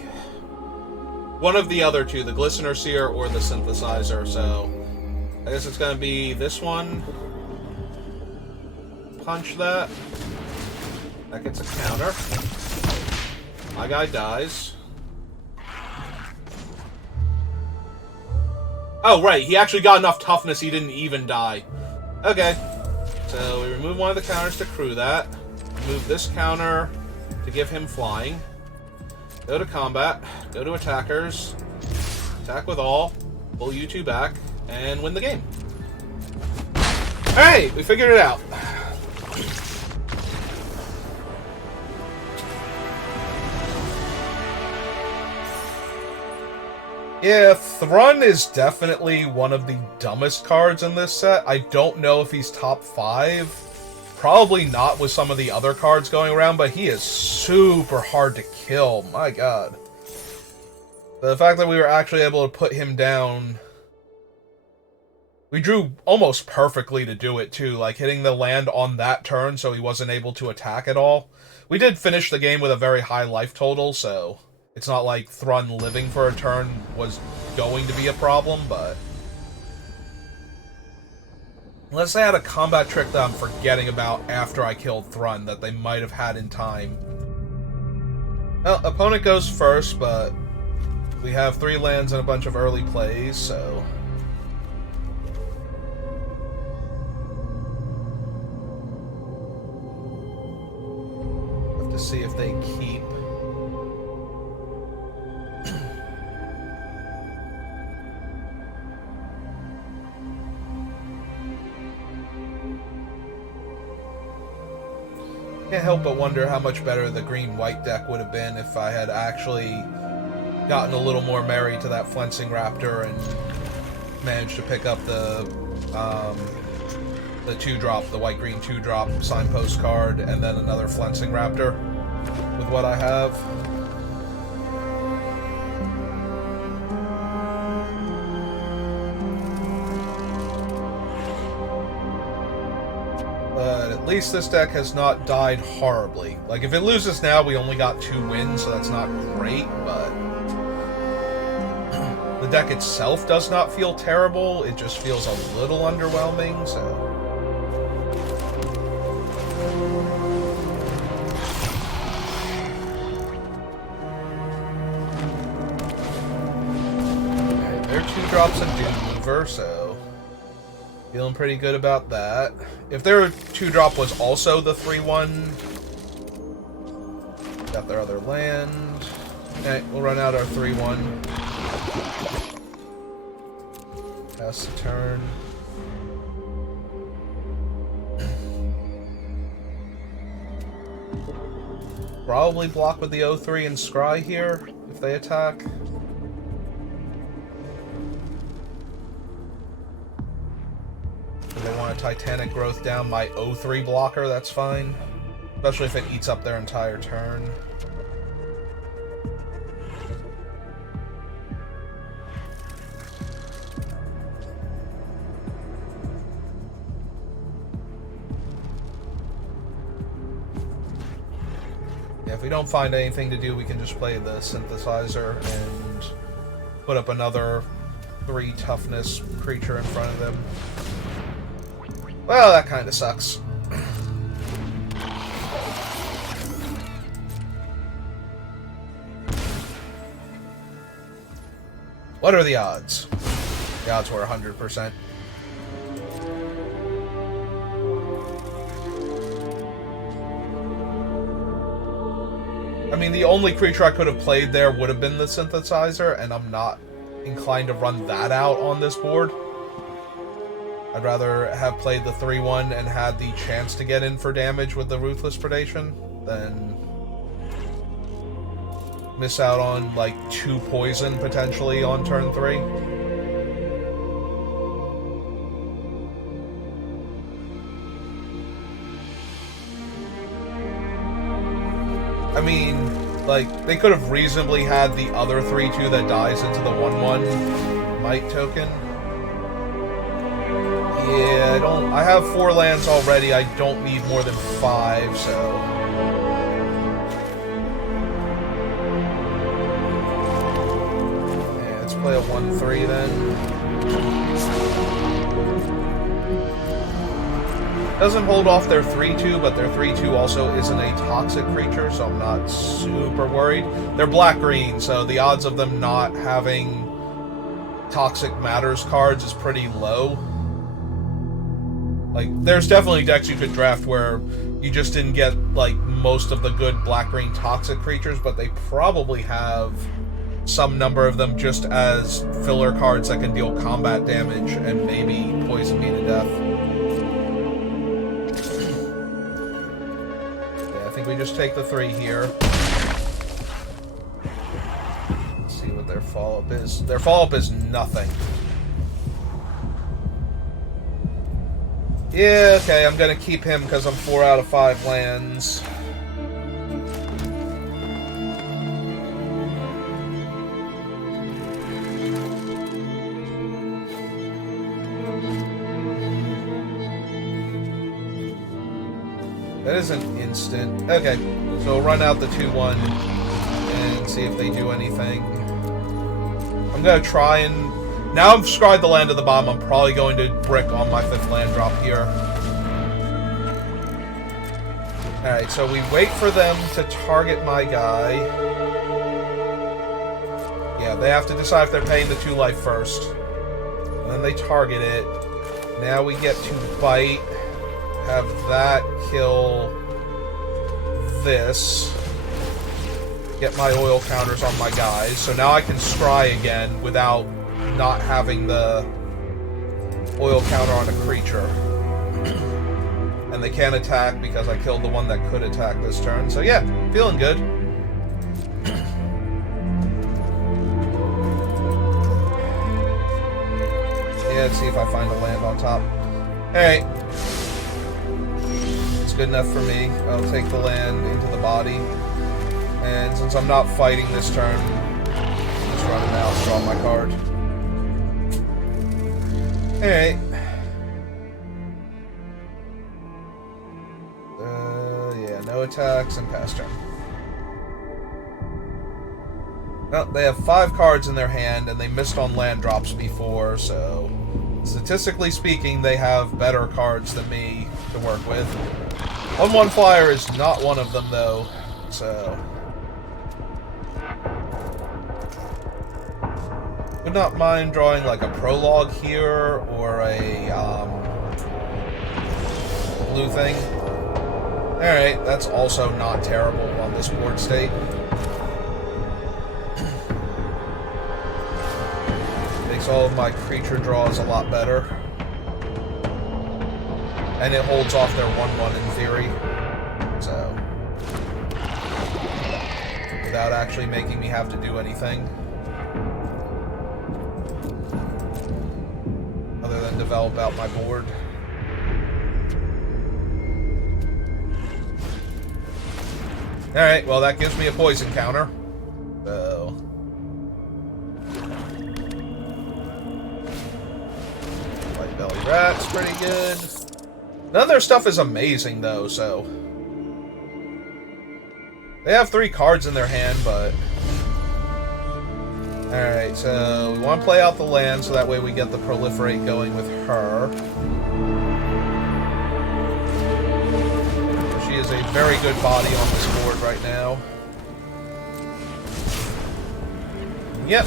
one of the other two, the Glistener Seer or the Synthesizer, so... I guess it's gonna be this one. Punch that. That gets a counter. My guy dies. Oh, right, he actually got enough toughness he didn't even die. Okay. So we remove one of the counters to crew that. Remove this counter to give him flying. Go to combat. Go to attackers. Attack with all. Pull you two back. And win the game. Hey, we figured it out. Yeah, Thrun is definitely one of the dumbest cards in this set. I don't know if he's top 5. Probably not with some of the other cards going around, but he is super hard to kill. My god. The fact that we were actually able to put him down... We drew almost perfectly to do it, too, like hitting the land on that turn so he wasn't able to attack at all. We did finish the game with a very high life total, so... It's not like Thrun living for a turn was going to be a problem, but... Unless they had a combat trick that I'm forgetting about after I killed Thrun that they might have had in time. Well, opponent goes first, but... We have 3 lands and a bunch of early plays, so... Have to see if they keep... Can't help but wonder how much better the green-white deck would have been if I had actually gotten a little more merry to that Flensing Raptor and managed to pick up the 2-drop, the white-green 2-drop signpost card, and then another Flensing Raptor with what I have. But at least this deck has not died horribly. Like, if it loses now, we only got 2 wins, so that's not great, but... the deck itself does not feel terrible, it just feels a little underwhelming, so... Okay, their 2-drops a Doom Mover, so... Feeling pretty good about that. If their 2-drop was also the 3-1... Got their other land. Okay, we'll run out our 3-1. Pass the turn. Probably block with the 0-3 and Scry here, if they attack. Titanic Growth down my O3 blocker, that's fine. Especially if it eats up their entire turn. Yeah, if we don't find anything to do, we can just play the Synthesizer and put up another 3 toughness creature in front of them. Well, that kind of sucks. What are the odds? The odds were 100%. I mean, the only creature I could have played there would have been the Synthesizer, and I'm not inclined to run that out on this board. I'd rather have played the 3-1 and had the chance to get in for damage with the Ruthless Predation than miss out on, like, 2 poison, potentially, on turn 3. I mean, like, they could have reasonably had the other 3-2 that dies into the 1-1 Might token. Yeah, I have 4 lands already. I don't need more than 5, so... Yeah, let's play a 1-3 then. Doesn't hold off their 3-2, but their 3-2 also isn't a toxic creature, so I'm not super worried. They're black-green, so the odds of them not having Toxic Matters cards is pretty low. Like, there's definitely decks you could draft where you just didn't get, like, most of the good black-green toxic creatures, but they probably have some number of them just as filler cards that can deal combat damage and maybe poison me to death. Yeah, I think we just take the 3 here. Let's see what their follow-up is. Their follow-up is nothing. Yeah, okay, I'm gonna keep him because I'm 4 out of 5 lands. That is an instant. Okay, so we'll run out the 2-1 and see if they do anything. I'm gonna try and... Now I've scryed the land of the bottom, I'm probably going to brick on my 5th land drop here. Alright, so we wait for them to target my guy. Yeah, they have to decide if they're paying the 2 life first. And then they target it. Now we get to bite. Have that kill this. Get my oil counters on my guys. So now I can scry again without not having the oil counter on a creature. And they can't attack because I killed the one that could attack this turn. So yeah, feeling good. Yeah, let's see if I find a land on top. Alright. It's good enough for me. I'll take the land into the body. And since I'm not fighting this turn, I'll just run it out, draw my card. Alright. Yeah, no attacks and pass turn. Well, they have 5 cards in their hand, and they missed on land drops before, so... Statistically speaking, they have better cards than me to work with. 1-1 Flyer is not one of them, though, so... Would not mind drawing like a prologue here or a blue thing. Alright, that's also not terrible on this board state. Makes all of my creature draws a lot better. And it holds off their 1-1 in theory. So, without actually making me have to do anything. Other than develop out my board. Alright, well that gives me a poison counter. So... White belly rat's pretty good. None of their stuff is amazing though, so... They have 3 cards in their hand, but... Alright, so we want to play out the land so that way we get the proliferate going with her. She is a very good body on this board right now. Yep.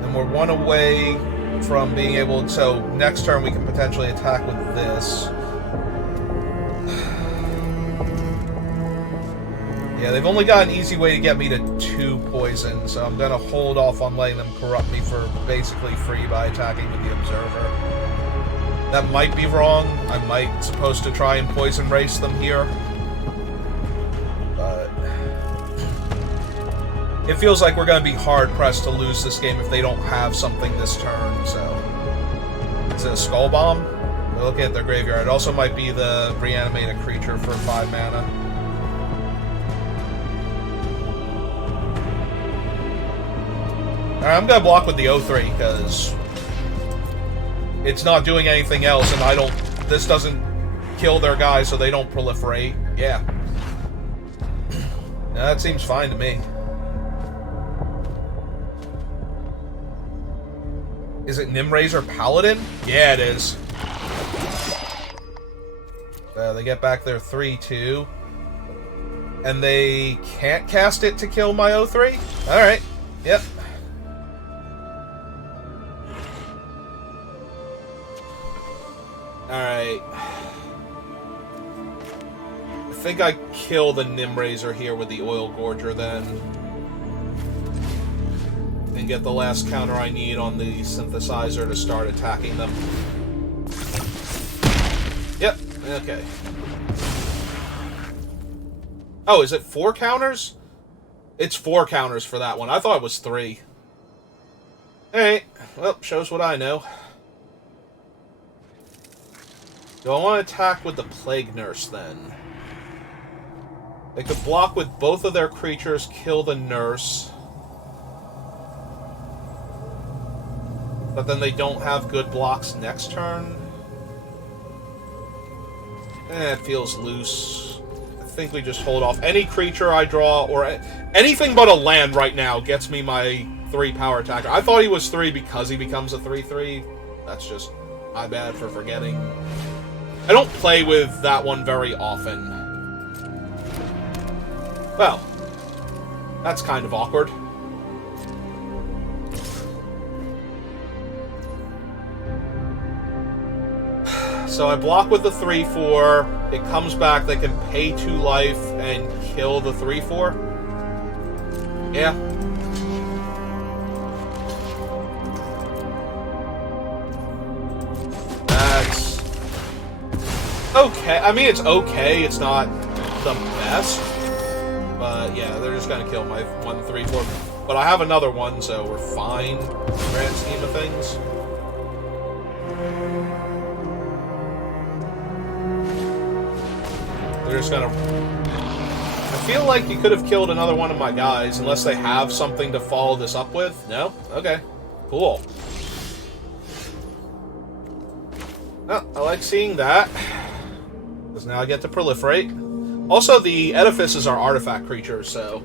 And we're 1 away from being able to... So next turn we can potentially attack with this. Yeah, they've only got an easy way to get me to 2 poison, so I'm gonna hold off on letting them corrupt me for basically free by attacking with the Observer. That might be wrong. I might supposed to try and poison race them here. But... It feels like we're gonna be hard-pressed to lose this game if they don't have something this turn, so... Is it a Skull Bomb? We're looking at their graveyard. It also might be the Reanimated Creature for 5 mana. Alright, I'm gonna block with the 0-3, because it's not doing anything else, and I don't... This doesn't kill their guys, so they don't proliferate. Yeah. That seems fine to me. Is it Nimraiser Paladin? Yeah, it is. They get back their 3-2. And they can't cast it to kill my 0-3? Alright. Yep. Alright. I think I kill the Nimraiser here with the Oil Gorger then. And get the last counter I need on the Synthesizer to start attacking them. Yep, okay. Oh, is it 4 counters? It's 4 counters for that one. I thought it was 3. Alright, well, shows what I know. Do I want to attack with the Plague Nurse, then? They could block with both of their creatures, kill the Nurse. But then they don't have good blocks next turn. It feels loose. I think we just hold off. Any creature I draw, or anything but a land right now, gets me my 3 power attacker. I thought he was 3 because he becomes a 3/3. That's just my bad for forgetting. I don't play with that one very often. Well, that's kind of awkward. So I block with the 3/4. It comes back. They can pay 2 life and kill the 3/4. Yeah. That's okay. I mean, it's okay. It's not the best. But yeah, they're just gonna kill my 1 3/4. But I have another one, so we're fine in the grand scheme of things. They're just gonna... I feel like you could have killed another one of my guys, unless they have something to follow this up with. No? Okay. Cool. Oh, I like seeing that. Because now I get to proliferate. Also, the edifices are artifact creatures, so...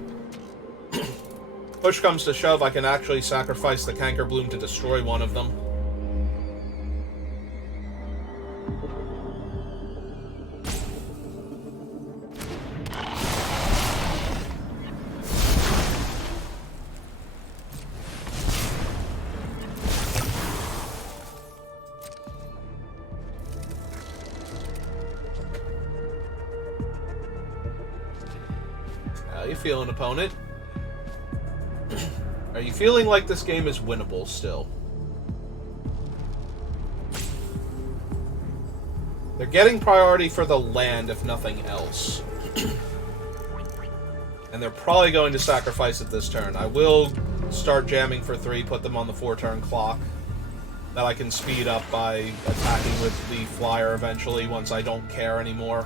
Push comes to shove, I can actually sacrifice the Canker Bloom to destroy one of them. How you feeling, opponent? Are you feeling like this game is winnable still? They're getting priority for the land, if nothing else. And they're probably going to sacrifice it this turn. I will start jamming for 3, put them on the 4-turn clock. That I can speed up by attacking with the flyer eventually once I don't care anymore.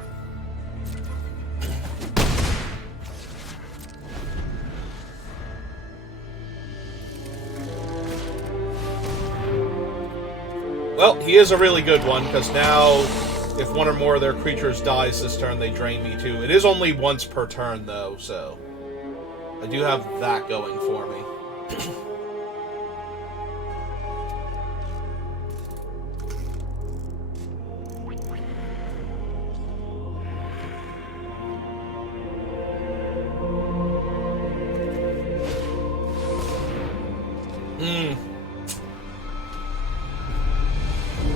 Well, he is a really good one, because now, if one or more of their creatures dies this turn, they drain me too. It is only once per turn, though, so I do have that going for me.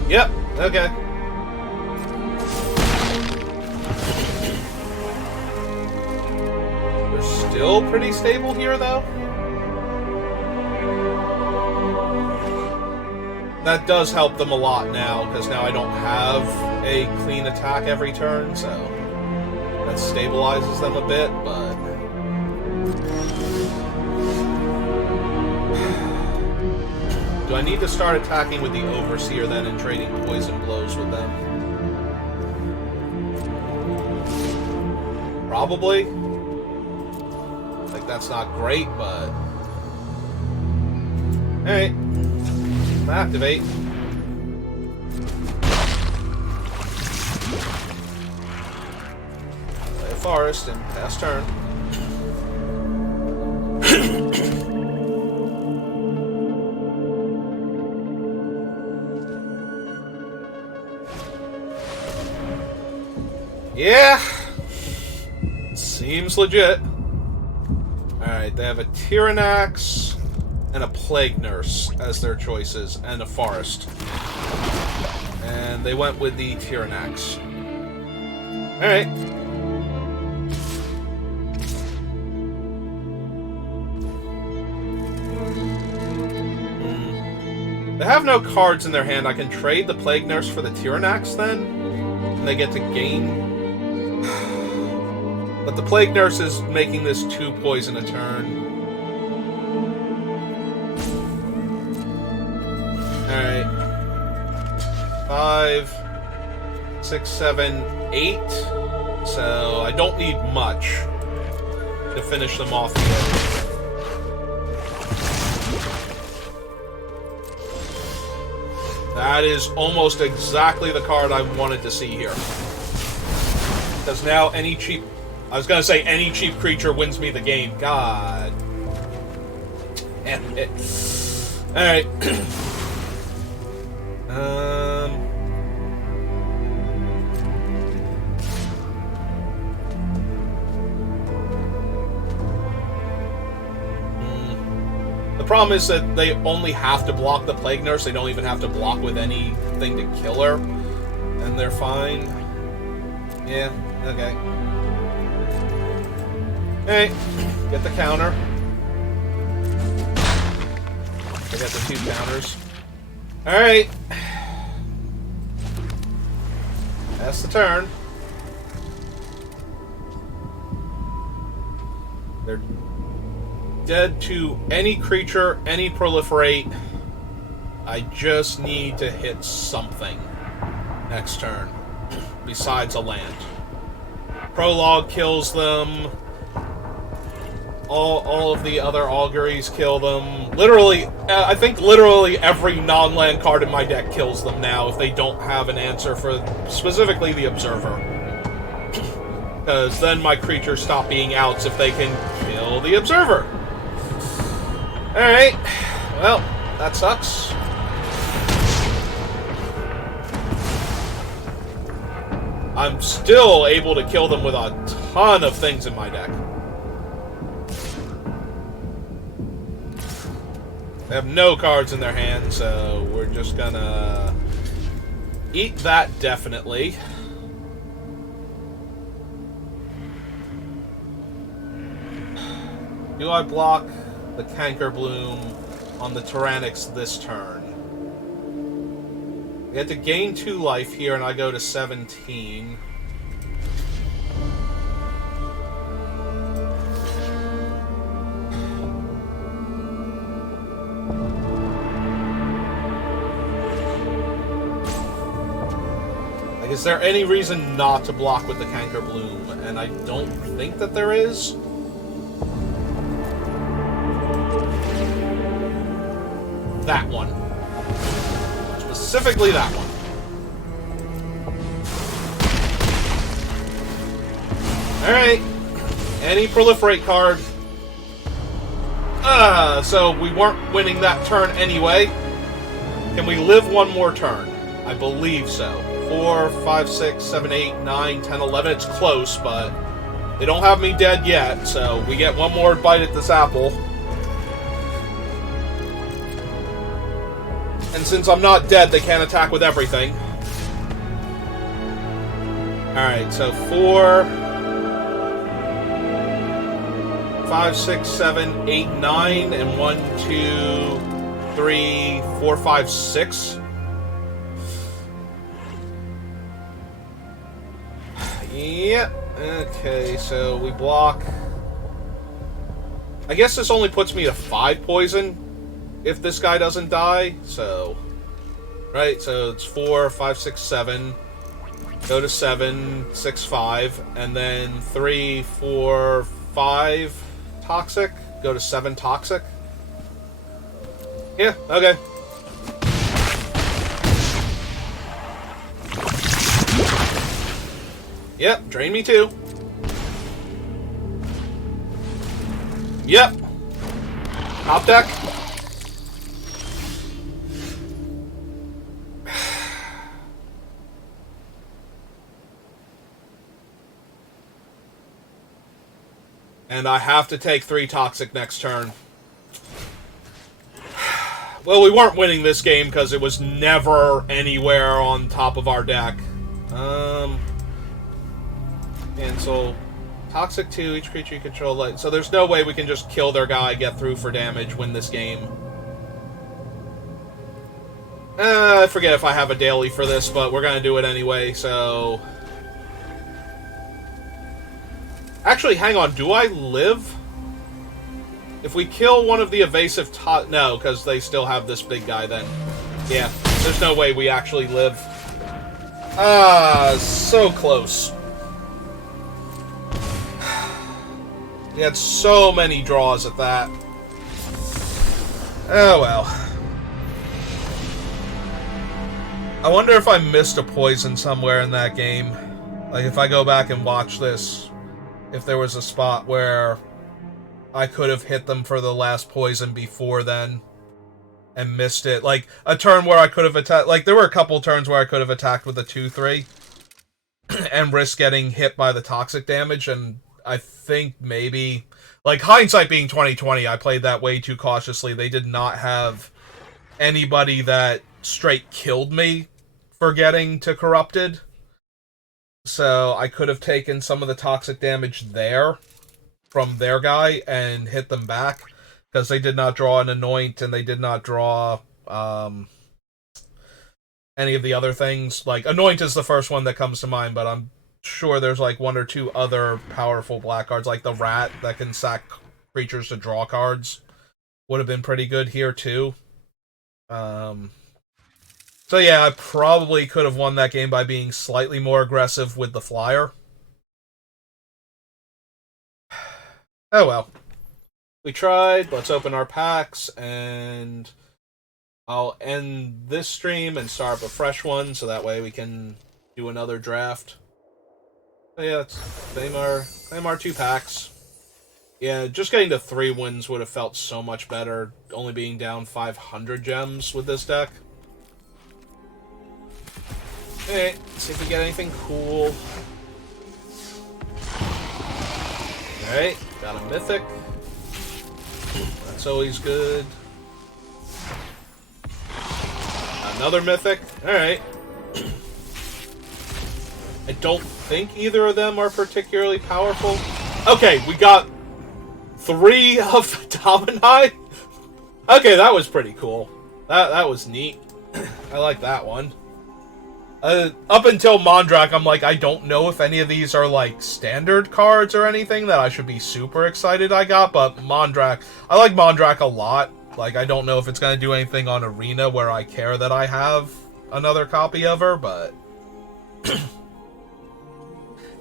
Yep, okay. They're still pretty stable here, though. That does help them a lot now, because now I don't have a clean attack every turn, so that stabilizes them a bit, but... Do I need to start attacking with the Overseer then and trading poison blows with them? Probably. Like, that's not great, but... Alright. Activate. Play a forest and pass turn. Yeah! Seems legit. Alright, they have a Tyrannax and a Plague Nurse as their choices, and a Forest. And they went with the Tyrannax. Alright. They have no cards in their hand. I can trade the Plague Nurse for the Tyrannax then? And they get to gain... But the Plague Nurse is making this 2 poison a turn. Alright. 5, 6, 7, 8. So I don't need much to finish them off here. That is almost exactly the card I wanted to see here. Because now any cheap... I was going to say any cheap creature wins me the game. God. Damn it. Alright. The problem is that they only have to block the Plague Nurse. They don't even have to block with anything to kill her. And they're fine. Yeah, okay. Hey, get the counter. I got the 2 counters. Alright. That's the turn. They're dead to any creature, any proliferate. I just need to hit something next turn, besides a land. Prologue kills them. All of the other auguries kill them. Literally, I think literally every non-land card in my deck kills them now if they don't have an answer for specifically the Observer. Because then my creatures stop being outs if they can kill the Observer. Alright. Well, that sucks. I'm still able to kill them with a ton of things in my deck. They have no cards in their hand, so we're just gonna eat that definitely. Do I block the Cankerbloom on the Tyrannax this turn? I get to gain 2 life here, and I go to 17. Like, is there any reason not to block with the Cankerbloom? And I don't think that there is. That one. Specifically that one. Alright. Any proliferate card. So we weren't winning that turn anyway. Can we live one more turn? I believe so. 4, 5, 6, 7, 8, 9, 10, 11. It's close, but they don't have me dead yet, so we get one more bite at this apple. And since I'm not dead, they can't attack with everything. Alright, so 4, 5, 6, 7, 8, 9, and 1, 2, 3, 4, 5, 6. Yep. Okay, so we block. I guess this only puts me to 5 poison if this guy doesn't die. So, right, so it's 4, 5, 6, 7. Go to 7, 6, 5. And then 3, 4, 5 toxic. Go to 7 toxic. Yeah, okay. Yep, drain me too. Yep. Top deck. And I have to take 3 toxic next turn. Well, we weren't winning this game because it was never anywhere on top of our deck. Cancel. Toxic 2, each creature you control. Like, so there's no way we can just kill their guy, get through for damage, win this game. I forget if I have a daily for this, but we're going to do it anyway, so... Actually, hang on. Do I live? If we kill one of the evasive no, because they still have this big guy then. Yeah, there's no way we actually live. So close. We had so many draws at that. Oh well. I wonder if I missed a poison somewhere in that game. Like, if I go back and watch this, if there was a spot where I could have hit them for the last poison before then and missed it. Like, a turn where I could have attacked... Like, there were a couple turns where I could have attacked with a 2-3 and risked getting hit by the toxic damage, and I think maybe... Like, hindsight being 2020, I played that way too cautiously. They did not have anybody that straight killed me for getting to Corrupted. So I could have taken some of the toxic damage there from their guy and hit them back, because they did not draw an Anoint and they did not draw any of the other things. Like, Anoint is the first one that comes to mind, but I'm sure there's like 1 or 2 other powerful black cards, like the Rat that can sack creatures to draw cards. Would have been pretty good here too. So yeah, I probably could have won that game by being slightly more aggressive with the flyer. Oh well. We tried. Let's open our packs, and I'll end this stream and start up a fresh one, so that way we can do another draft. So yeah, claim our 2 packs. Yeah, just getting to 3 wins would have felt so much better, only being down 500 gems with this deck. Okay, let's see if we get anything cool. Alright, got a Mythic. That's always good. Another Mythic. Alright. I don't think either of them are particularly powerful. Okay, we got 3 of Dominai. Okay, that was pretty cool. That was neat. I like that one. Up until Mondrak, I'm like, I don't know if any of these are, like, standard cards or anything that I should be super excited I got, but Mondrak, I like Mondrak a lot. Like, I don't know if it's going to do anything on Arena where I care that I have another copy of her, but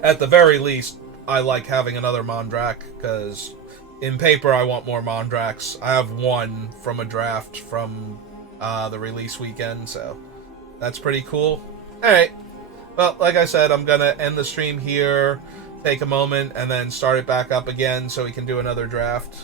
at the very least, I like having another Mondrak, because in paper I want more Mondraks. I have 1 from a draft from the release weekend, so That's pretty cool. Alright. Well, like I said, I'm going to end the stream here, take a moment, and then start it back up again so we can do another draft.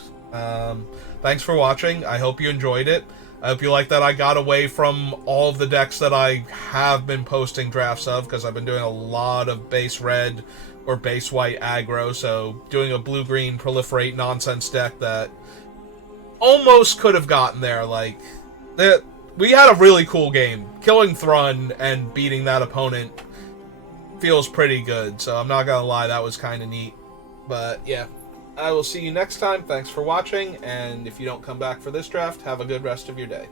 Thanks for watching. I hope you enjoyed it. I hope you like that I got away from all of the decks that I have been posting drafts of, because I've been doing a lot of base red or base white aggro, so doing a blue-green proliferate nonsense deck that almost could have gotten there. Like, we had a really cool game. Killing Thrun and beating that opponent feels pretty good, so I'm not gonna lie, that was kind of neat. But yeah, I will see you next time. Thanks for watching, and if you don't come back for this draft, have a good rest of your day.